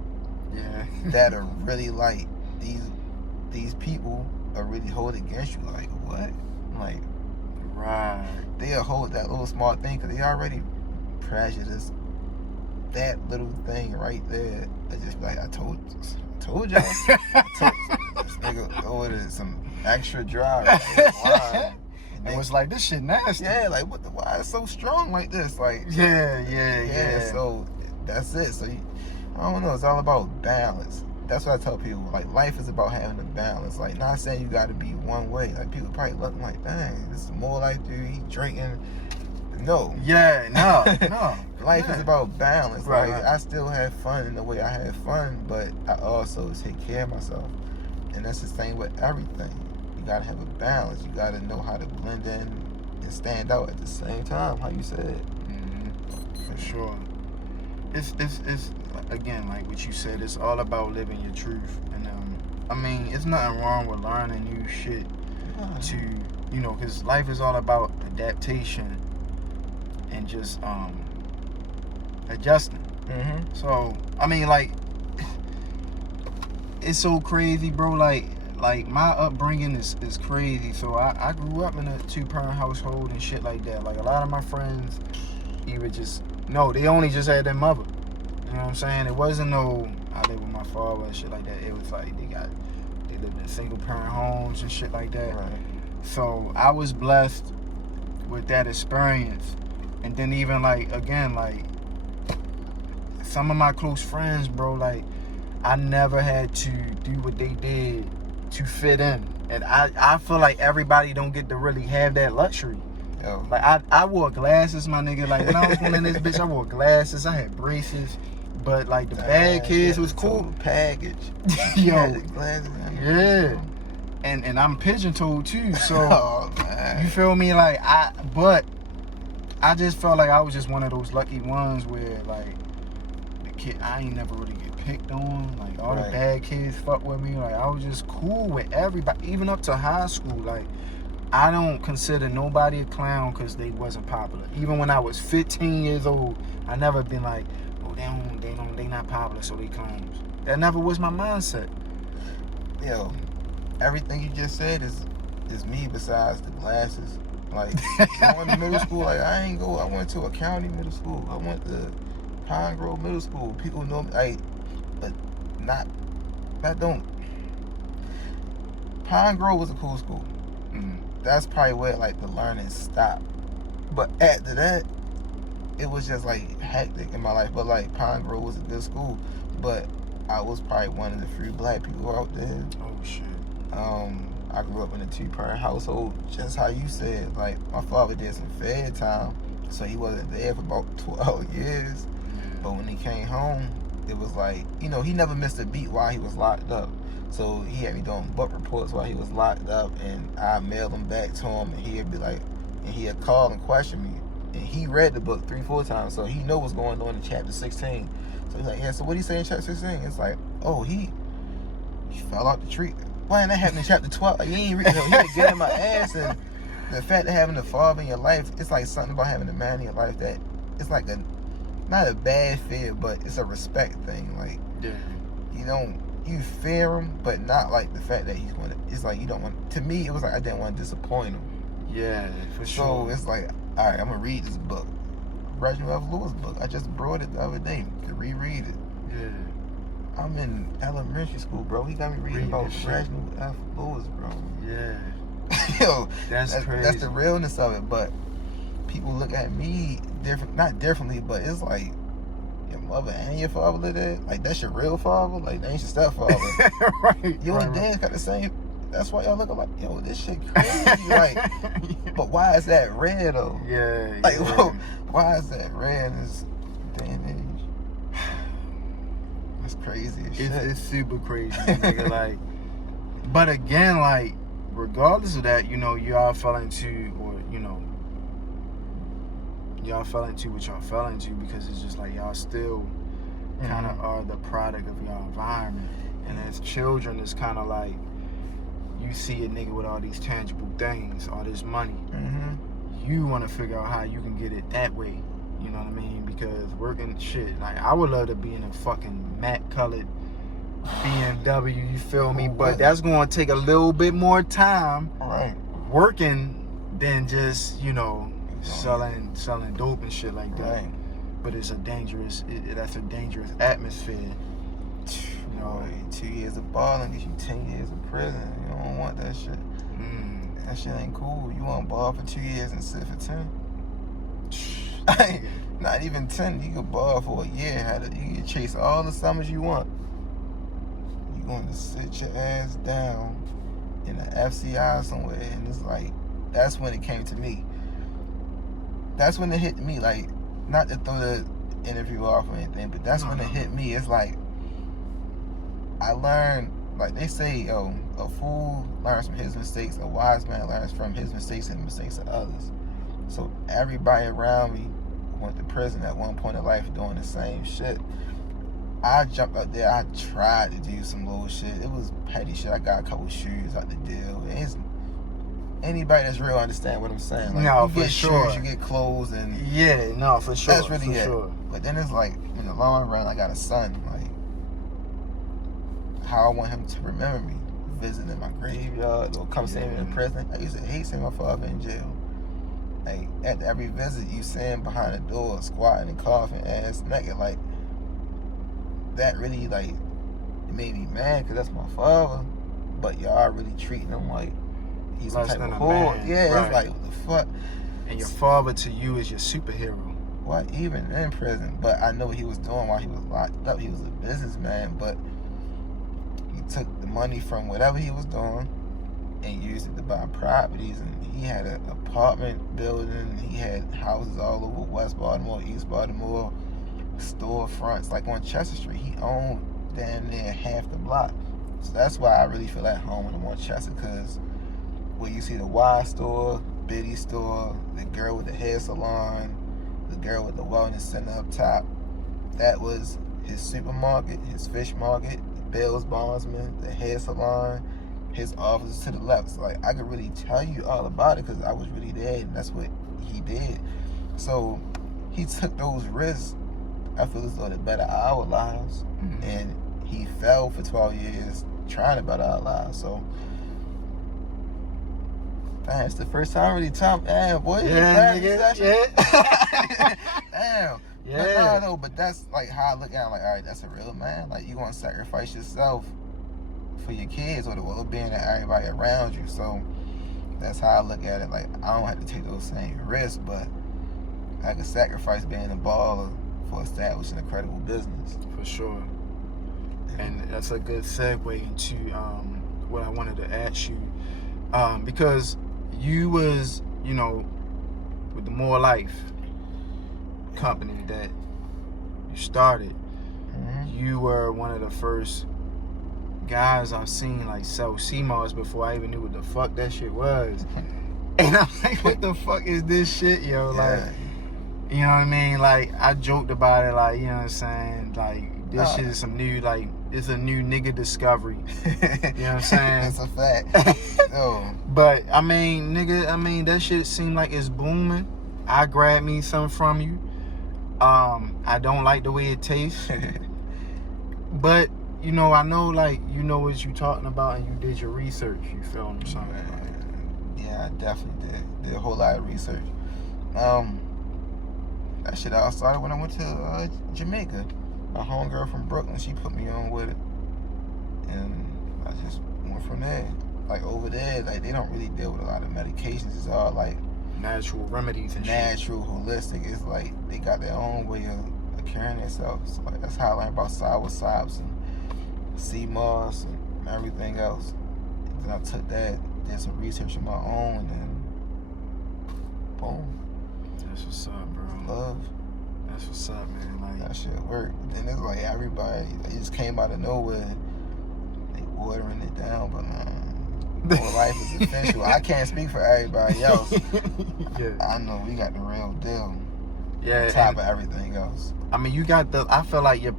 Yeah. That are really like, these people are really hold against you. Like, what? Like, Right. they'll hold that little small thing because they already prejudiced that little thing right there. They just be like, I told y'all. I told this nigga ordered some extra dry wine. And it was like, this shit nasty. Yeah, like, what the, why it's so strong like this? Like, Yeah. so that's it. So I don't know, it's all about balance. That's what I tell people. Like, life is about having a balance. Like, not saying you got to be one way. Like, people probably looking like, dang, this is more like, dude, he drinking. No. Yeah, no. Life is about balance. Right, Like, right. I still have fun in the way I have fun, but I also take care of myself. And that's the same with everything. You gotta have a balance. You gotta know how to blend in and stand out at the same time, how you said. For sure. It's again, like what you said, it's all about living your truth. And I mean, it's nothing wrong with learning new shit to, because life is all about adaptation and just adjusting. So I mean, like, it's so crazy, bro. Like my upbringing is crazy. So I grew up in a 2-parent household and shit like that. Like, a lot of my friends either they only just had their mother. You know what I'm saying? It wasn't no, I live with my father and shit like that. It was like they lived in single parent homes and shit like that. Right. So I was blessed with that experience. And then even like, again, like, some of my close friends, bro, like, I never had to do what they did to fit in. And I feel like everybody don't get to really have that luxury. Yo. Like, I wore glasses, my nigga. Like, when I was going in this bitch, I wore glasses. I had braces. But, like, the bad kids was cool. Total package. Yo. Glasses, Yeah. And I'm pigeon-toed, too. So, oh, man. you feel me? Like, but I just felt like I was just one of those lucky ones where, like, the kid, I ain't never really get picked on. Like, all the Right. bad kids fuck with me. Like, I was just cool with everybody, even up to high school. Like, I don't consider nobody a clown because they wasn't popular. Even when I was 15 years old, I never been like, oh, they not popular, so they clowns. That never was my mindset. Yo, everything you just said is me besides the glasses. Like, going to middle school, like, I went to a county middle school. I went to Pine Grove Middle School. People know me, like, but Pine Grove was a cool school. That's probably where, like, the learning stopped. But after that, it was just, like, hectic in my life. But, like, Pine Grove was a good school. But I was probably one of the few black people out there. Oh, shit. I grew up in a 2-parent household, just how you said. Like, my father did some fed time, so he wasn't there for about 12 years. But when he came home, it was like, he never missed a beat while he was locked up. So he had me doing book reports while he was locked up, and I mailed them back to him, and he'd be like, and he'd call and question me. And he read the book 3-4 times, so he know what's going on in chapter 16. So he's like, yeah, so what do you say in chapter 16? It's like, oh, he She fell out the tree. Boy, and that happened in chapter 12. Like, you ain't read, he was getting my ass, and the fact that having a father in your life, it's like something about having a man in your life that it's like not a bad fear, but it's a respect thing. Like, you fear him, but not like the fact that he's going to, it's like you don't want, to me, it was like I didn't want to disappoint him. Yeah, for sure. So it's like, all right, I'm going to read this book. Reginald F. Lewis book. I just brought it the other day to reread it. Yeah. I'm in elementary school, bro. He got me reading about Reginald F. Lewis, bro. Yeah. Yo, that's crazy. That's the realness of it. But people look at me different, not differently, but it's like your mother and your father did that. Like, that's your real father. Like, that ain't your stepfather. Right. Your dad got the same. That's why y'all look like, yo, this shit crazy. Like, but why is that red though? Yeah. Like, whoa, why is that red in this day and age? That's crazy as shit. It's super crazy, nigga. Like, but again, like, regardless of that, y'all fell into, or y'all fell into what y'all fell into because it's just like y'all still kind of are the product of your environment. And as children, it's kind of like you see a nigga with all these tangible things, all this money. You want to figure out how you can get it that way. You know what I mean? Because working shit, like, I would love to be in a fucking matte colored BMW, you feel me? But that's going to take a little bit more time working than just, selling dope and shit like that. But it's a dangerous, that's a dangerous atmosphere. 2 years of balling gets you 10 years of prison. You don't want that shit. That shit ain't cool. You want to ball for 2 years and sit for 10? Not even 10. You could ball for a year. You can chase all the summers you want. You going to sit your ass down in an FCI somewhere, and it's like, that's when it came to me. That's when it hit me. Like, not to throw the interview off or anything, but that's when it hit me. It's like, I learned, like they say, a fool learns from his mistakes, a wise man learns from his mistakes and the mistakes of others. So everybody around me went to prison at one point in life doing the same shit. I jumped up there, I tried to do some little shit. It was petty shit. I got a couple shoes out the deal. Anybody that's real understand what I'm saying. Like, no, you for get sure. shoes, you get clothes, and for sure. that's really it. Sure. But then it's like, in the long run, I got a son. Like, how I want him to remember me, visiting my graveyard or come see me in prison. I used to hate seeing my father in jail. Like, at every visit, you see him behind the door, squatting and coughing, ass naked. Like, that really, like, it made me mad because that's my father. But y'all really treating him like he's some type of whore. Yeah, it's like, what the fuck? And your father to you is your superhero. What, even in prison? But I know what he was doing while he was locked up. He was a businessman, but he took the money from whatever he was doing and used it to buy properties. And he had an apartment building. He had houses all over West Baltimore, East Baltimore, storefronts. Like on Chester Street, he owned damn near half the block. So that's why I really feel at home when I'm on Chester, because where you see the Y store, Biddy store, the girl with the hair salon, the girl with the wellness center up top, that was his supermarket, his fish market, Bell's Bondsman, the hair salon, his office to the left. So, like, I could really tell you all about it because I was really there, and that's what he did. So he took those risks, I feel as though, to better our lives. And he fell for 12 years trying to better our lives. So it's the first time I really talked. Damn, boy. Yeah, nigga. Yeah. Damn. Yeah. But that's like how I look at it. Like, all right, that's a real man. Like, you want to sacrifice yourself for your kids or the well-being of everybody around you. So that's how I look at it. Like, I don't have to take those same risks, but I can sacrifice being a baller for establishing a credible business. For sure. And that's a good segue into what I wanted to ask you. Because you was, with the More Life company that you started, you were one of the first guys I've seen like sell CMOS before I even knew what the fuck that shit was. And I'm like, what the fuck is this shit, yo? Like, you know what I mean? Like, I joked about it, like, you know what I'm saying? Like, this shit is some new, like, it's a new nigga discovery. You know what I'm saying? That's a fact. Yo. But I mean, nigga, that shit seem like it's booming. I grab me some from you. I don't like the way it tastes. But, you know, I know, like, you know what you talking about and you did your research. You feel me? Something like that. Yeah, I definitely did a whole lot of research. That shit all started when I went to Jamaica. My homegirl from Brooklyn, she put me on with it, and I just went from there. Like over there, like they don't really deal with a lot of medications. It's all like natural remedies and natural, holistic. It's like they got their own way of carrying themselves. So like that's how I learned about sour sops and sea moss and everything else. And then I took that, did some research of my own, and then boom. That's what's up, bro. Love. That's what's up, man. Like that shit worked. Then it's like everybody, it just came out of nowhere. They watering it down, but man, life is official. I can't speak for everybody else. Yeah. I know we got the real deal. Yeah. On top of everything else. I mean, you got I feel like your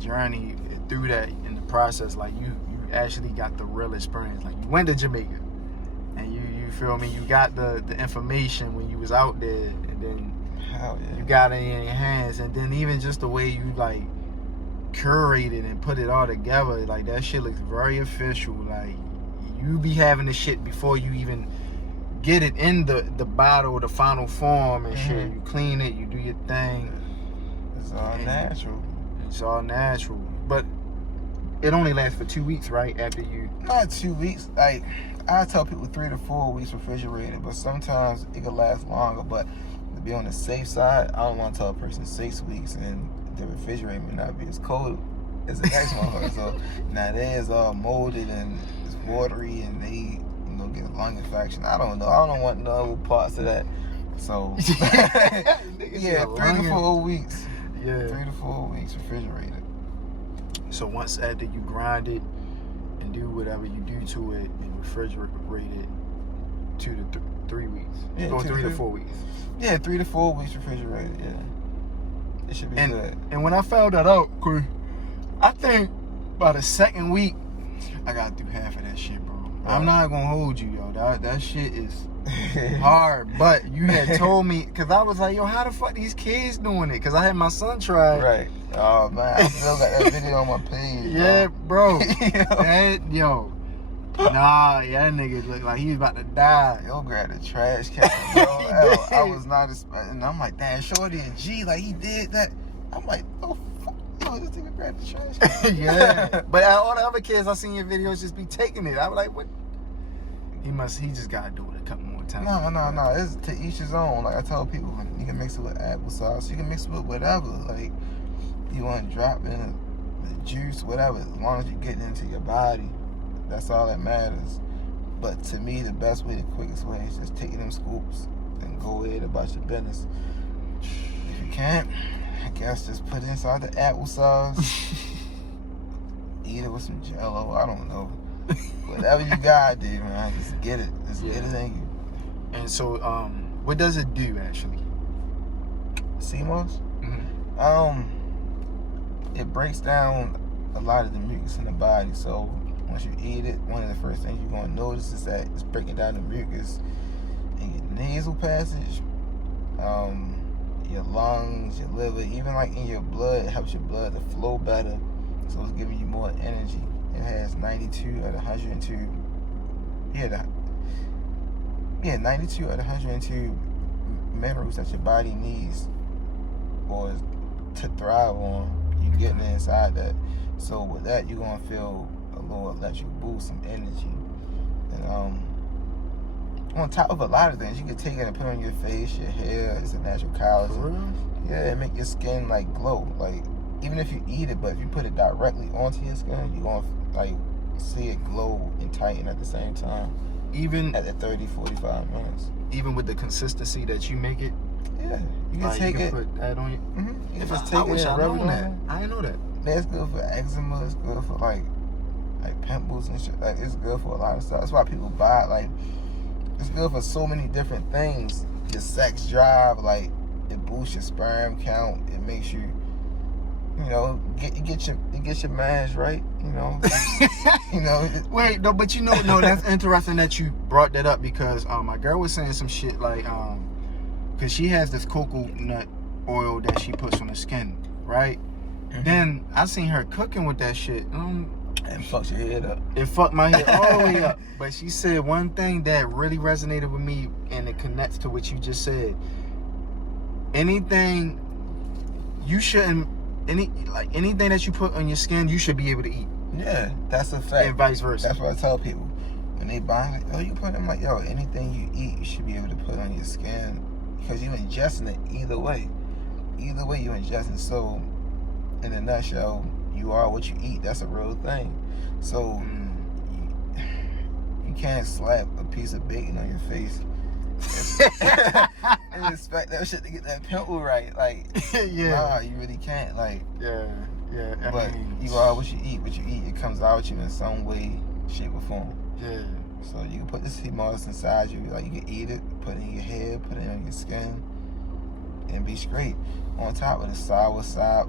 journey through that in the process, like you actually got the real experience. Like you went to Jamaica, and you feel me. You got the information when you was out there, and then. Hell yeah. You got it in your hands, and then even just the way you like curated and put it all together, like that shit looks very official. Like you be having the shit before you even get it in the bottle, the final form and shit. You clean it, you do your thing. It's all natural. It's all natural, but it only lasts for 2 weeks, right? After you. Not 2 weeks. Like I tell people 3 to 4 weeks refrigerated, but sometimes it could last longer. But to be on the safe side, I don't want to tell a person 6 weeks and the refrigerator may not be as cold as the next one. So now theirs all molded and it's watery and they get a lung infection. I don't know. I don't want no parts of that. So yeah, 3 to 4 weeks. Yeah, 3 to 4 weeks refrigerated. So once after you grind it and do whatever you do to it and refrigerate it 2 to 3 weeks. Yeah, or 3 to 4 weeks. Yeah, 3 to 4 weeks refrigerated. Yeah, it should be good. And when I found that out, I think by the second week, I got through half of that shit, bro. Right. I'm not gonna hold you, yo. That shit is hard. But you had told me, cause I was like, yo, how the fuck these kids doing it? Cause I had my son try. Right. Oh man, I still got that video on my page. Yeah, bro. Yo. Nah, that nigga looked like he was about to die. Yo, grab the trash can. I was not expecting. I'm like, damn, Shorty and G, like he did that. I'm like, oh fuck, yo, this nigga grabbed the trash can. Yeah, but all the other kids I seen your videos just be taking it. I was like, what? He just gotta do it a couple more times. No. It's to each his own. Like I tell people, you can mix it with applesauce. You can mix it with whatever. Like you want to drop in the juice, whatever. As long as you get it into your body. That's all that matters. But to me, the best way, the quickest way is just taking them scoops and go ahead about your business. If you can't, I guess just put it inside the applesauce. Eat it with some Jello. I don't know. Whatever you gotta do, man. Just get it. Just get it in you. And so, what does it do actually? Sea moss? It breaks down a lot of the mucus in the body. So once you eat it, one of the first things you're gonna notice is that it's breaking down the mucus in your nasal passage, your lungs, your liver, even like in your blood. It helps your blood to flow better, so it's giving you more energy. It has 92 out of 102. 92 out of 102 minerals that your body needs or to thrive on. You're getting inside that. So with that, you're gonna feel a little electric boost, some energy. And on top of a lot of things, you can take it and put it on your face, your hair. It's a natural collagen. Yeah, it make your skin like glow. Like even if you eat it, but if you put it directly onto your skin, you're gonna like see it glow and tighten at the same time. Even at the 30-45 minutes. Even with the consistency that you make it. Yeah, you can take it. Put that on you. You can just take it and rub it on that. I didn't know that. That's good for eczema. It's good for like pimples and shit. Like it's good for a lot of stuff. That's why people buy it. Like it's good for so many different things. Your sex drive, like it boosts your sperm count. It makes you You know, get your minds right. You know, you know. Wait, no, but no, that's interesting that you brought that up because my girl was saying some shit like because she has this coconut oil that she puts on the skin, right? Mm-hmm. Then I seen her cooking with that shit. And fucks your head up. It fucked my head all the way up. But she said one thing that really resonated with me, and it connects to what you just said. Anything you shouldn't. Anything that you put on your skin, you should be able to eat. Yeah, that's a fact. And vice versa. That's what I tell people when they buy. Like, oh, you put them like, yo, anything you eat, you should be able to put on your skin because you're ingesting it either way. Either way, you're ingesting. So, in a nutshell, you are what you eat. That's a real thing. So, you can't slap a piece of bacon on your face and expect that shit to get that pimple right. Like, nah, you really can't. Like, yeah. But you are what you eat. What you eat, it comes out you in some way, shape, or form. Yeah. So you can put this hiatus inside you. Like, you can eat it, put it in your head, put it on your skin, and be straight. On top of the sour sop.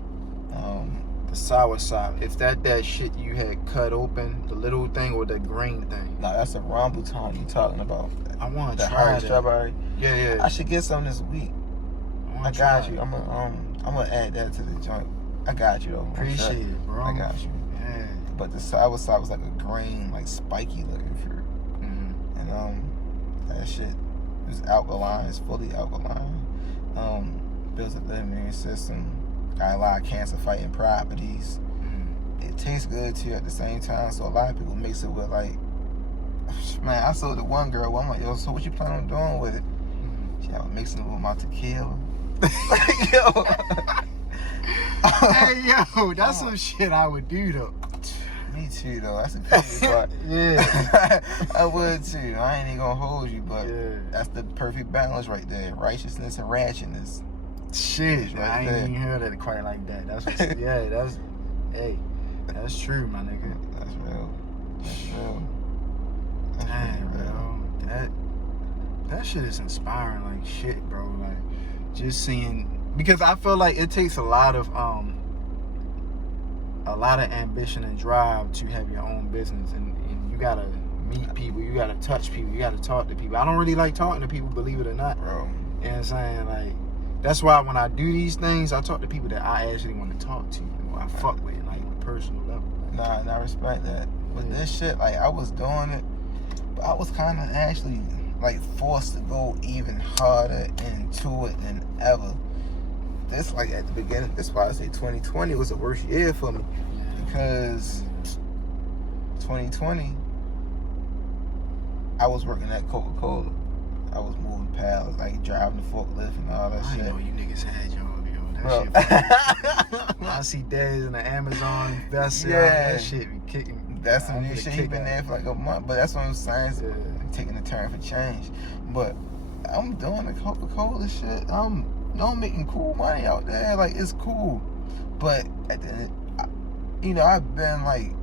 The sour sop. Is that shit you had cut open, the little thing or the green thing? No, that's a rambutan you talking about. I want to the try hard that. Strawberry. Yeah. I should get some this week. I got you. I'm gonna add that to the joint. I got you though. Appreciate it, bro. I got you. Yeah. But the sour sop was like a green, like spiky looking fruit. Mm-hmm. And that shit is alkaline. It's fully alkaline. Builds up the immune system. Got a lot of cancer fighting properties. It tastes good too at the same time. So a lot of people mix it with like, man, I saw the one girl. I'm like, yo, so what you plan on doing with it? She was mixing it with my tequila. Yo. Hey, yo, that's some shit I would do though. Me too though. That's the crazy part. Yeah. I would too. I ain't even gonna hold you, but that's the perfect balance right there. Righteousness and ratchetness. Shit, right I ain't there. even heard it quite like that. That's what, that's true, my nigga. That's real. That's real. That's Damn, really real. bro. That shit is inspiring like shit, bro. Like just seeing, because I feel like it takes a lot of ambition and drive to have your own business, and you gotta meet people, you gotta touch people, you gotta talk to people. I don't really like talking to people, believe it or not, bro. You know what I'm saying? Like, that's why when I do these things, I talk to people that I actually want to talk to, or I fuck with, like on a personal level. Nah, and I respect that. With this shit, like, I was doing it, but I was kind of actually like forced to go even harder into it than ever. This, like, at the beginning, that's why I say 2020 was the worst year for me, because 2020 I was working at Coca-Cola. I was moving pallets, like driving the forklift and all that shit. I know you niggas had y'all, yo. Bro. That shit. I see days in the Amazon vessel. Yeah. That shit be kicking. That's some new shit. He been there for like a month, but that's what I'm saying. Yeah. Taking a turn for change. But I'm doing the Coca-Cola shit. I'm making cool money out there. Like, it's cool. But at the end, I've been like,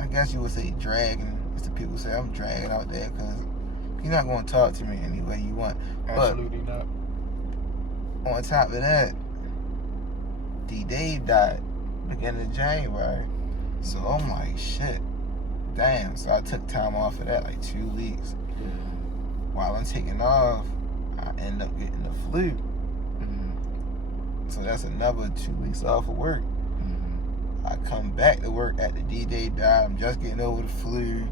I guess you would say dragging. As the people say, I'm dragging out there because you're not going to talk to me any way you want. Absolutely but not. On top of that, D-Dave died beginning of January. So I'm like, shit. Damn. So I took time off of that, like 2 weeks. Yeah. While I'm taking off, I end up getting the flu. So that's another 2 weeks off of work. I come back to work at the D-Day died. I'm just getting over the flu.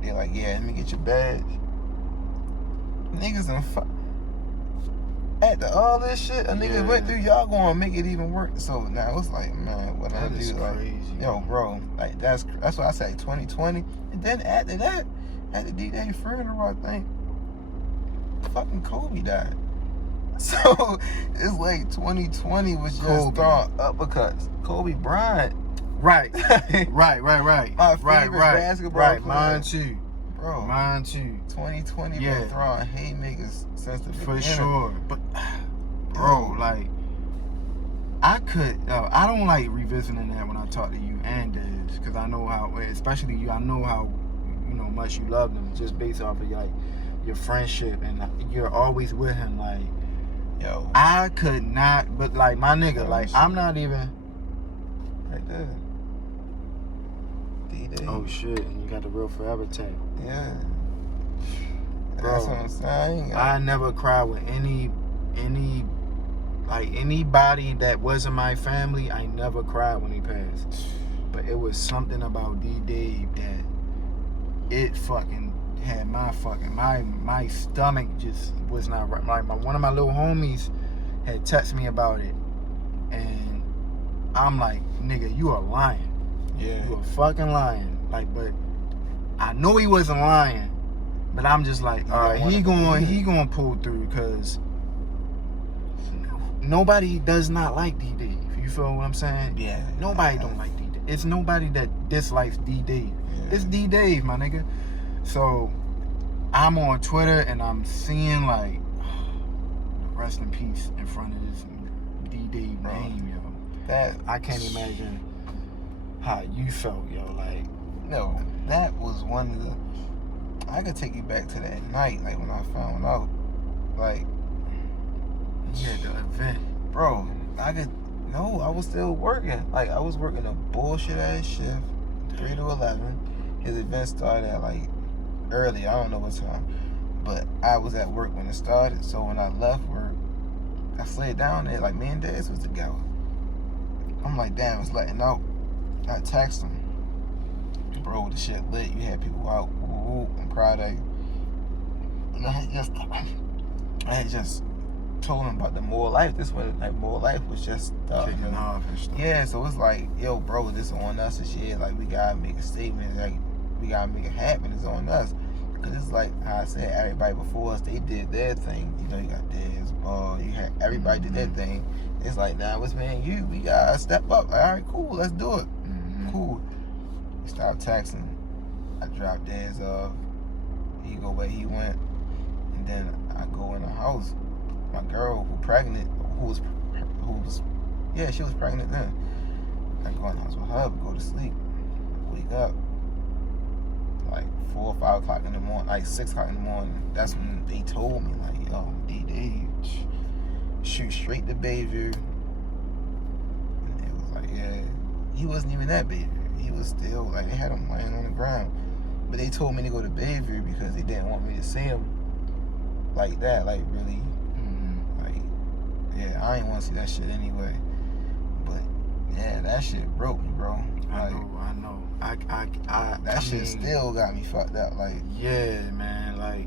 They're like, yeah, let me get your badge. Niggas after all this shit a nigga went through, y'all gonna make it even worse. So now it's like, man, what I do? Like, yo, bro, like that's why I say 2020. And then after that, at the D-Day funeral, I think fucking Kobe died. So it's like 2020 was just throwing uppercuts. Kobe Bryant. Right. My favorite basketball player. Mine too. Bro. Mine too. 2020 been throwing haymakers since the beginning. For sure. But, bro, like, I don't like revisiting that when I talk to you and Dez, because I know how, especially you, I know how, much you love them, just based off of, like, your friendship, and you're always with him, like, Yo. I could not, but like my nigga, like I'm not even. Right there. D-Day. Oh shit! And you got the Real Forever tag. Yeah. Bro, That's what I'm saying. I never cried with anybody that wasn't my family. I never cried when he passed. But it was something about D-Dave that it fucking had my stomach just was not right. Like one of my little homies had texted me about it, and I'm like, nigga, you are lying. Yeah. You are fucking lying. Like, but I know he wasn't lying. But I'm just like, all right, he going pull through because nobody does not like D-Dave. You feel what I'm saying? Yeah. Nobody don't like D-Dave. It's nobody that dislikes D-Dave. Yeah. It's D-Dave, my nigga. So I'm on Twitter and I'm seeing like, rest in peace in front of this D-Dave name, yo. That I can't imagine how you felt, yo. Like, no, that was one of the. I could take you back to that night, like when I found out, like, yeah, the event, bro. I was still working. Like I was working a bullshit ass shift, 3 to 11. His event started at like early. I don't know what time, but I was at work when it started. So when I left work, I slid down there. Like me and Dez was together. I'm like, damn, it's letting out. I text him, bro. The shit lit. You had people out. I'm proud of you. And I had just told him about the More Life. This was like More Life was just kicking off and stuff. Yeah, so it's like, yo, bro, this is on us and shit. Like we gotta make a statement. Like we gotta make it happen. It's on us. Cause it's like how I said, everybody before us, they did their thing. You know, you got Dez, Ball, you had everybody did their thing. It's like now it's me and you. We gotta step up. Like, all right, cool, let's do it. Cool. We stopped texting. I dropped Dez off. He go where he went, and then I go in the house. My girl who was she was pregnant then. I go in the house with her, go to sleep, wake up like 4 or 5 o'clock in the morning, like 6 o'clock in the morning. That's when they told me, like, yo, D-Dave, shoot straight to Bayview. And it was like, yeah, he wasn't even at Bayview. He was still, like, they had him laying on the ground. But they told me to go to Bayview because they didn't want me to see him like that, like, really. Like, yeah, I ain't want to see that shit anyway. But, yeah, that shit broke me, bro. I Like, know. That shit still got me fucked up. Like, yeah, man. Like,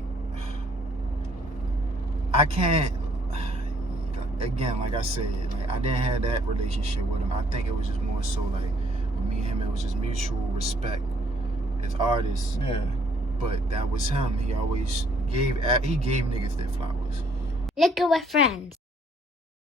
I can't. Again, like I said, like I didn't have that relationship with him. I think it was just more so like with me and him, it was just mutual respect as artists. yeah. But that was him. He always gave niggas their flowers. Liquor with friends.